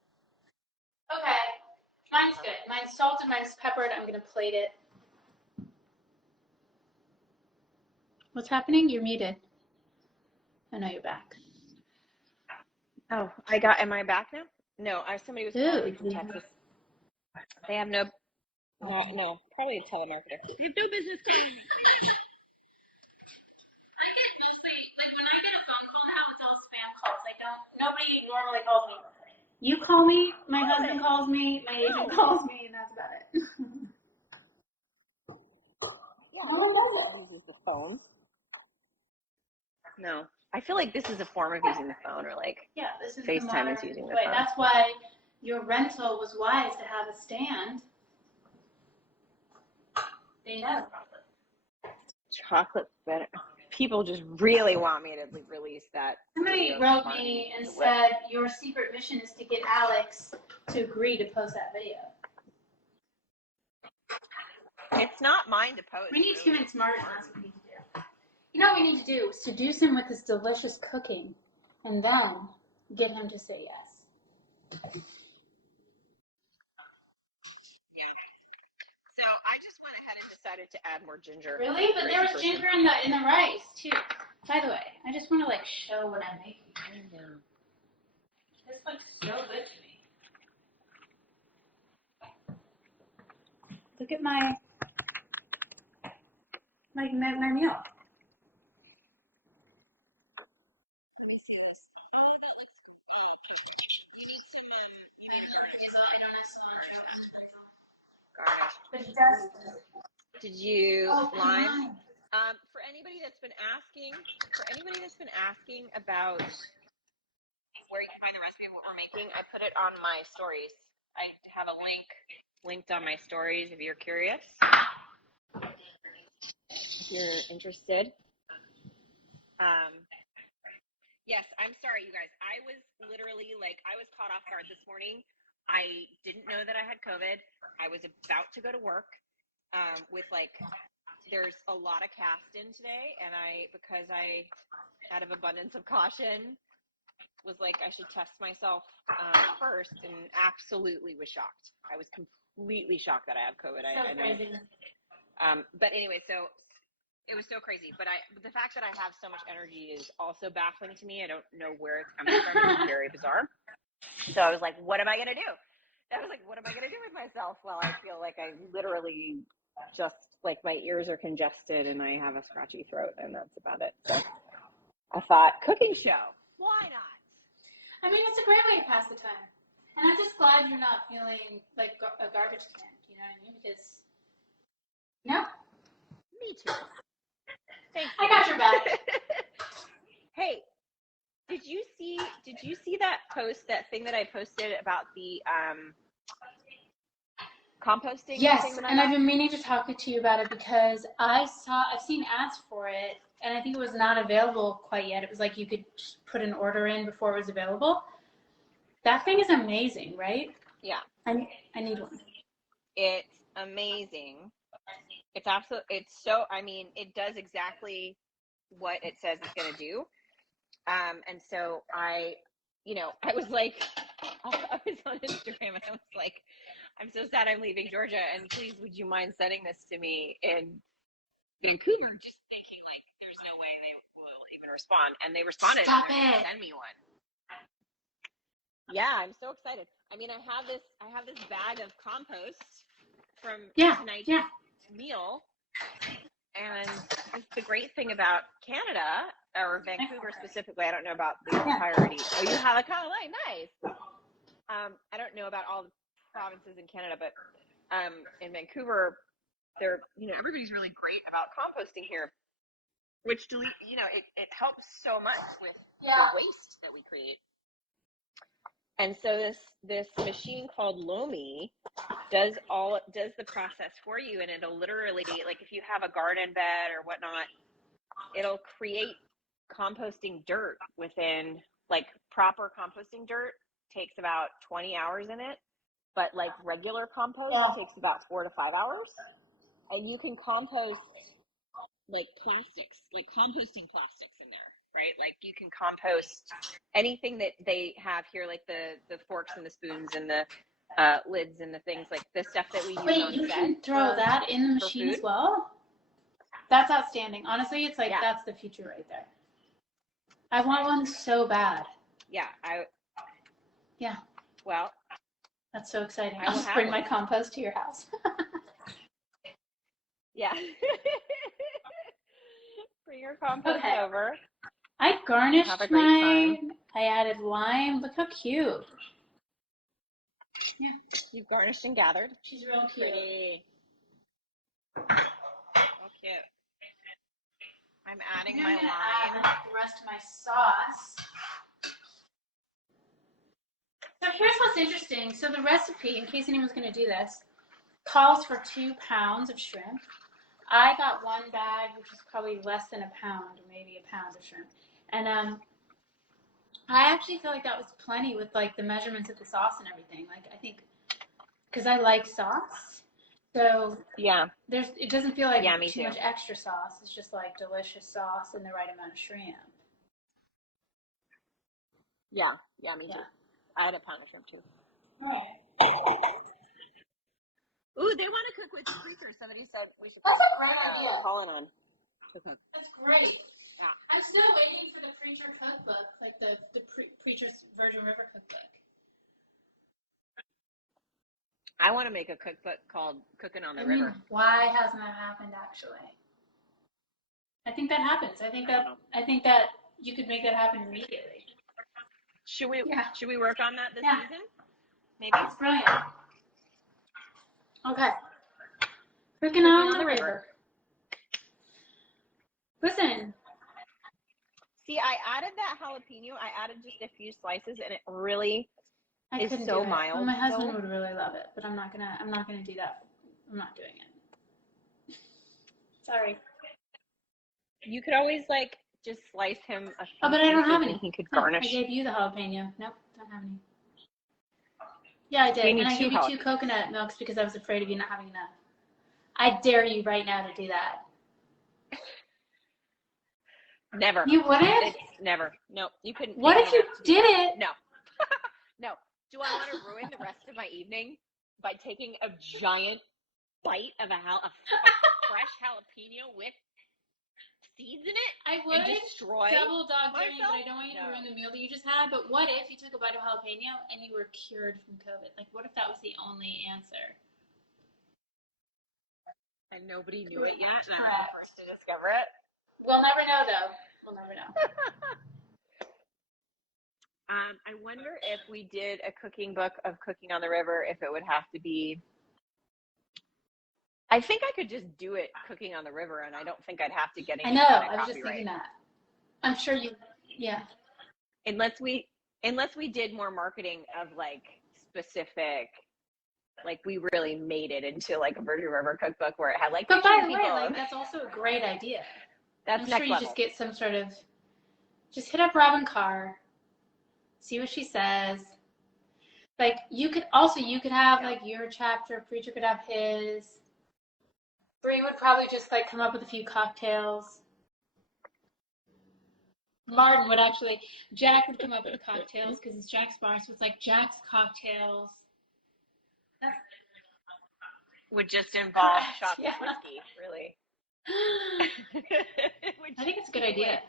Okay, mine's good. Mine's salted. Mine's peppered. I'm gonna plate it. What's happening? You're muted. I know you're back. Oh, am I back now? No, somebody was calling me from Texas. They have no, probably a telemarketer. They have no business calling me. I get mostly, like when I get a phone call now, it's all spam calls. Nobody normally calls me. You call me, my husband calls me, my agent calls me, and that's about it. Uses the phone. No, I feel like this is a form of using the phone, or like this is FaceTime is using the phone. That's why your rental was wise to have a stand. They know. Chocolate better. People just really want me to release that. Somebody wrote me and said your secret mission is to get Alex to agree to post that video. It's not mine to post. We need to convince Martin. That's what we need to do. You know what we need to do? Seduce him with his delicious cooking, and then get him to say yes. Yeah. So I just went ahead and decided to add more ginger. Really? But there was ginger in the rice too. By the way, I just want to show what I'm making. I know. This looks so good to me. Look at my meal. Did you lime? For anybody that's been asking about where you can find the recipe of what we're making, I put it on my stories. I have a link linked on my stories if you're curious. If you're interested. Yes, I'm sorry, you guys. I was literally I was caught off guard this morning. I didn't know that I had COVID. I was about to go to work with there's a lot of cast in today, and because I, out of abundance of caution, was I should test myself first, and absolutely was shocked. I was completely shocked that I have COVID. I know. Crazy. But anyway, so it was so crazy. But the fact that I have so much energy is also baffling to me. I don't know where it's coming from. It's very bizarre. So I was like, what am I going to do? I was like, what am I going to do with myself? Well, I feel like I literally just, like, my ears are congested and I have a scratchy throat, and that's about it. So I thought, cooking show. Why not? I mean, it's a great way to pass the time. And I'm just glad you're not feeling like a garbage can. You know what I mean? Because, no. Me too. Thank you. I got your back. Hey, did you see that post, that thing that I posted about the composting? Yes, thing and I've been meaning to talk to you about it because I've seen ads for it, and I think it was not available quite yet. It was like you could put an order in before it was available. That thing is amazing, right? Yeah. I need one. It's amazing. It's I mean, it does exactly what it says it's going to do. And so I was like, I was on Instagram and I was like, I'm so sad I'm leaving Georgia, and please, would you mind sending this to me in Vancouver? Just thinking, like, there's no way they will even respond. And they responded. Stop and they're it. gonna send me one. Yeah, I'm so excited. I mean, I have this bag of compost from tonight's meal. And the great thing about Canada, or Vancouver specifically, I don't know about the entirety. Oh, you have a Caroline, nice. I don't know about all the provinces in Canada, but in Vancouver, everybody's really great about composting here, which it helps so much with the waste that we create. And so this machine called Lomi does the process for you, and it'll literally, like, if you have a garden bed or whatnot, it'll create composting dirt within, like, proper composting dirt takes about 20 hours in it, but like regular compost takes about 4 to 5 hours. And you can compost like plastics, like composting plastics in there, right? Like you can compost anything that they have here, like the forks and the spoons and the lids and the things, like the stuff that we use on set. Wait, you can throw that in the machine as well? That's outstanding. Honestly, it's like that's the future right there. I want one so bad. Yeah, well, that's so exciting. I'll just bring my compost to your house. Yeah. Bring your compost over. I garnished mine. I added lime. Look how cute. You've garnished and gathered. She's real cute. Pretty. Oh, cute. I'm adding my lime. Add the rest of my sauce. So here's what's interesting. So the recipe, in case anyone's going to do this, calls for 2 pounds of shrimp. I got 1 bag, which is probably less than a pound, or maybe a pound of shrimp. And I actually feel like that was plenty with like the measurements of the sauce and everything. Like I think, because I like sauce, so it doesn't feel like too much extra sauce. It's just like delicious sauce and the right amount of shrimp. Yeah, me too. I had a pound of shrimp too. Right. Ooh, they want to cook with creatures. Somebody said we should. That's a great idea. Colin on to cook. That's great. Yeah. I'm still waiting for the Preacher cookbook, like the Preacher's Virgin River cookbook. I want to make a cookbook called Cooking on the River. Why hasn't that happened, actually? I think that happens. I think that you could make that happen immediately. Should we work on that this season? Maybe. That's brilliant. Okay. Cooking on the river. Listen. See, I added that jalapeno. I added just a few slices, and it really is so mild. Well, my husband would really love it, but I'm not gonna do that. I'm not doing it. Sorry. You could always like just slice him a few. Oh, but I don't have any. He could garnish. I gave you the jalapeno. Nope, don't have any. Yeah, I did. And I gave you 2 coconut milks because I was afraid of you not having enough. I dare you right now to do that. Never. You wouldn't? Never. No, you couldn't. What if you did it? No. No. Do I want to ruin the rest of my evening by taking a giant bite of a fresh jalapeno with seeds in it I would and destroy double dog dare you, but myself? I don't want you to No. ruin the meal that you just had. But what if you took a bite of jalapeno and you were cured from COVID? Like, what if that was the only answer? And nobody knew it yet, and I was Correct. the first to discover it. We'll never know, though. We'll never know. I wonder if we did a cooking book of cooking on the river, if it would have to be. I think I could just do it cooking on the river, and I don't think I'd have to get any I know. kind of I was just copyright. thinking that. I'm sure you. Yeah. Unless we did more marketing of like specific, like we really made it into like a Virgin River cookbook where it had like. But by the people. way, like that's also a great idea. That's I'm next sure you level. just get some sort of. Just hit up Robin Carr. See what she says. Like you could have like your chapter, Preacher could have his. Bree would probably just like come up with a few cocktails. Martin would actually, Jack would come up with cocktails because it's Jack's bar, so it's like Jack's cocktails. Would just involve Correct, shots yeah. of whiskey, really. I think it's a good idea.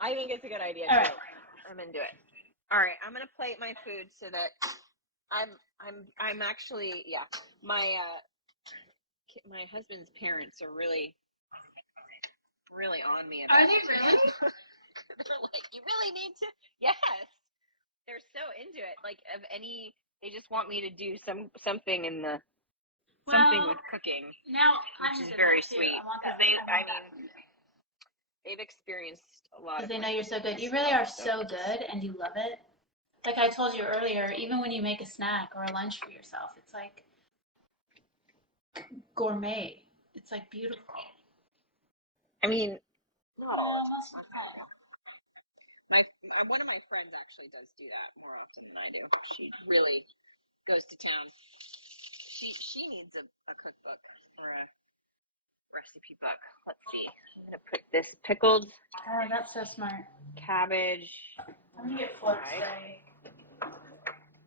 I think it's a good idea All too. right. I'm into it. All right, I'm gonna plate my food so that I'm actually my husband's parents are really on me about Are they really? They're like, you really need to. Yes, they're so into it. Like they just want me to do something in the something with cooking, Now which is very sweet because they've experienced a lot. Because they know you're so good. You really are so good, and you love it. Like I told you earlier, even when you make a snack or a lunch for yourself, it's like gourmet. It's like beautiful. I mean, one of my friends actually does do that more often than I do. She really goes to town. She needs a cookbook or a recipe book. Let's see. I'm gonna put this pickled. Oh, that's so smart. Cabbage. I'm gonna get flipped today.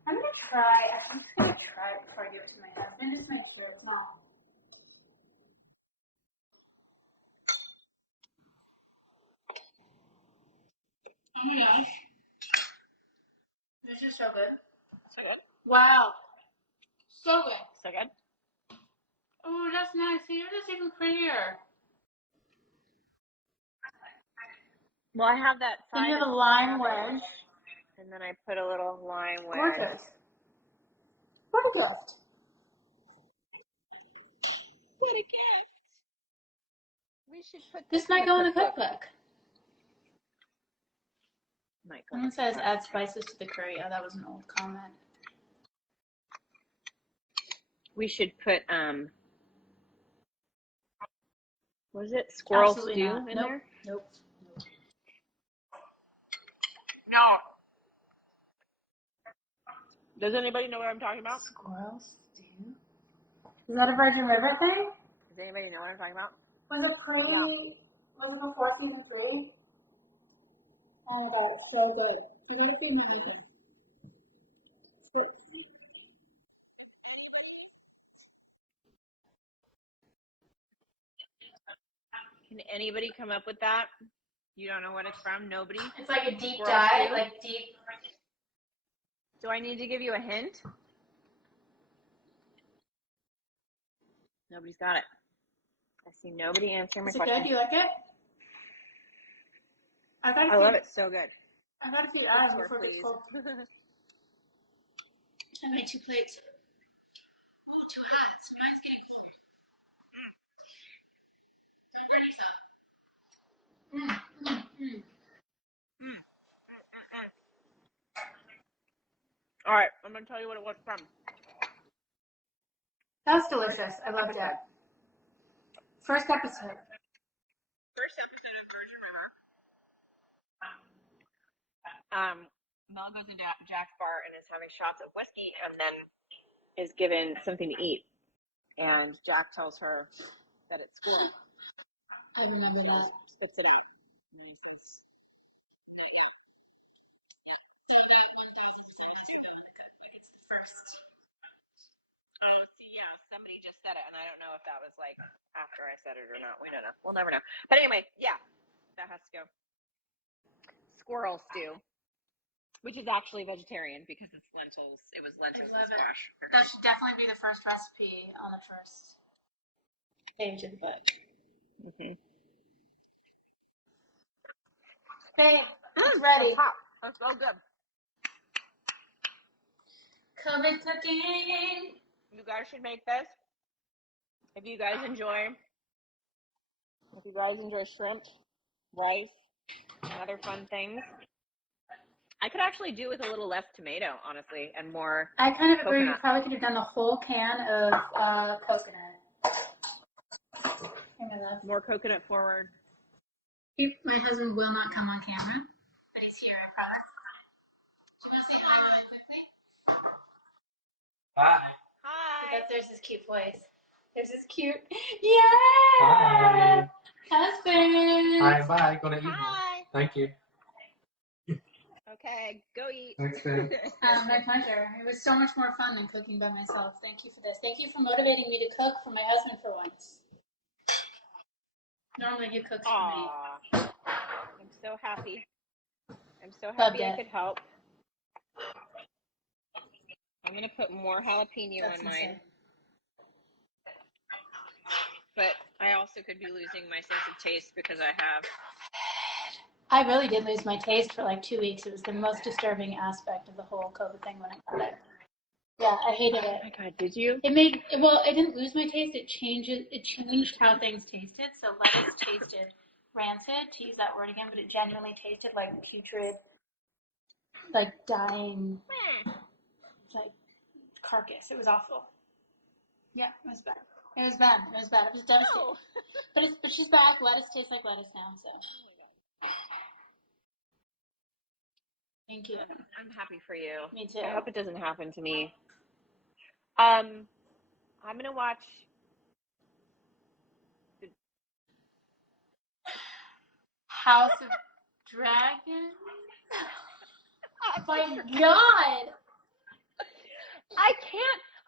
I'm gonna try it before I give it to my husband. Just make sure it's not. Oh my gosh. This is so good. So good. Wow. So good. So good. Oh, that's nice. See, yours is even prettier. Well, I have that side. Then you have a lime wedge. And then I put a little lime wedge. Gorgeous. What a gift. What a gift. We should put This might go in a cookbook. Someone says add spices to the curry. Oh, that was an old comment. We should put was it squirrel Absolutely stew not. in Nope. there? Nope. No. Does anybody know what I'm talking about? Squirrel stew? Is that a Virgin River thing? Does anybody know what I'm talking about? Was it before season 3? Oh my god, it's so good. It's amazing. Can anybody come up with that? You don't know what it's from? Nobody? It's like a deep Squirrel dive, stew? like deep. Do I need to give you a hint? Nobody's got it. I see nobody answering my Is it question. good? You like it? I love it so good. I got a few eyes before it gets cold. I made 2 plates. Oh, too hot. So mine's getting cold. I'm burning some. All right, I'm going to tell you what it was from. That's delicious. I loved it. First episode. Mel goes into Jack's bar and is having shots of whiskey and then is given something to eat. And Jack tells her that it's squirrel. I remember that. Spits it out. Somebody just said it, and I don't know if that was like after after I said it or not. We don't know. We'll never know. But anyway, yeah, that has to go. Squirrel stew, which is actually vegetarian because it's lentils. It was lentils and squash. That should definitely be the first recipe on the first page of the book. Mm-hmm. Babe, it's ready. That's so good. COVID cooking. You guys should make this. If you guys enjoy shrimp, rice, and other fun things, I could actually do with a little less tomato, honestly, and more. I kind of agree. Coconut. You probably could have done the whole can of coconut. Here, my love. More coconut forward. My husband will not come on camera, but he's here, I promise. Do you want to say hi? Hi. Hi. There's his cute voice. There's his cute. Yeah. Hi. Husband. Hi, bye. Gonna eat now. Hi. Thank you. Okay, go eat. Thanks, babe. My pleasure. It was so much more fun than cooking by myself. Thank you for this. Thank you for motivating me to cook for my husband for once. Normally you cook for me. I'm so happy. I'm so happy I could help. I'm going to put more jalapeno on mine. Insane. But I also could be losing my sense of taste because I really did lose my taste for like 2 weeks. It was the most disturbing aspect of the whole COVID thing when I got it. Yeah, I hated it. Oh my God, did you? It didn't lose my taste. It changed how things tasted. So lettuce tasted rancid, to use that word again, but it genuinely tasted like putrid, like dying, like carcass. It was awful. Yeah, it was bad. It was bad. It was bad. It was done. Oh. But it's just back. Lettuce tastes like lettuce now, so. Thank you. I'm happy for you. Me too. I hope it doesn't happen to me. I'm going to watch House of Dragons? Oh my God!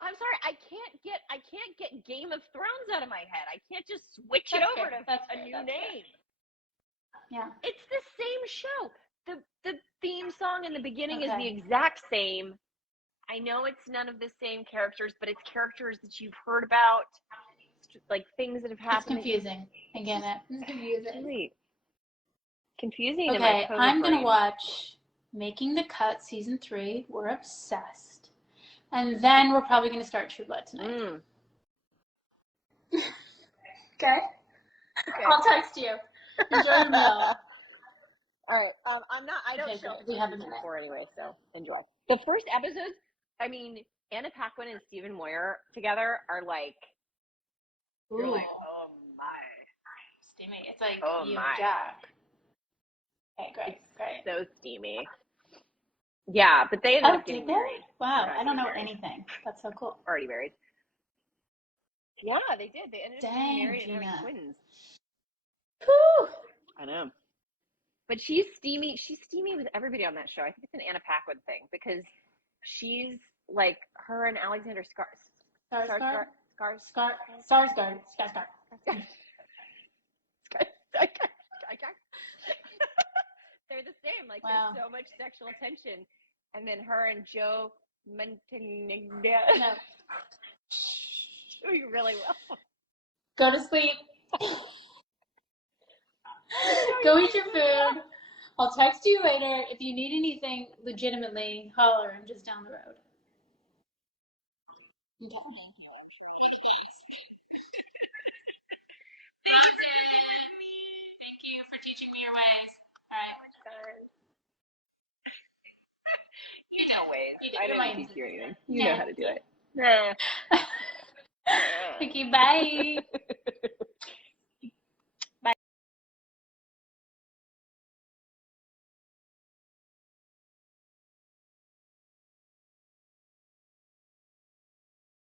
I'm sorry, I can't get Game of Thrones out of my head. I can't just switch it over to a new name. Yeah. It's the same show. The theme song in the beginning is the exact same. I know it's none of the same characters, but it's characters that you've heard about, like things that have happened. It's confusing. I get it. It's confusing. Really confusing. Okay, I'm going to watch Making the Cut Season 3. We're obsessed. And then we're probably going to start True Blood tonight. Okay? I'll text you. Enjoy the meal. All right. I don't show we have a minute before anyway, so enjoy. The first episodes, I mean, Anna Paquin and Stephen Moyer together are like, you're like, oh my. Steamy. It's like Oh you my. and Jack. Okay, great. So steamy. Yeah, but they ended up getting married. Wow, I don't know anything. That's so cool. Already married. Yeah, they did. They ended up getting married and having twins. Whew. I know. But she's steamy. She's steamy with everybody on that show. I think it's an Anna Paquin thing because she's like her and Alexandra Skarsgård. They're the same. Like there's so much sexual tension, and then her and Joe Mantegna. No. Oh, you really will. Go to sleep. Go eat your food. I'll text you later. If you need anything legitimately, holler. I'm just down the road. Okay. Thank you for teaching me your ways. All right. You know ways. I didn't teach you anything. You know how to do it. Okay, bye.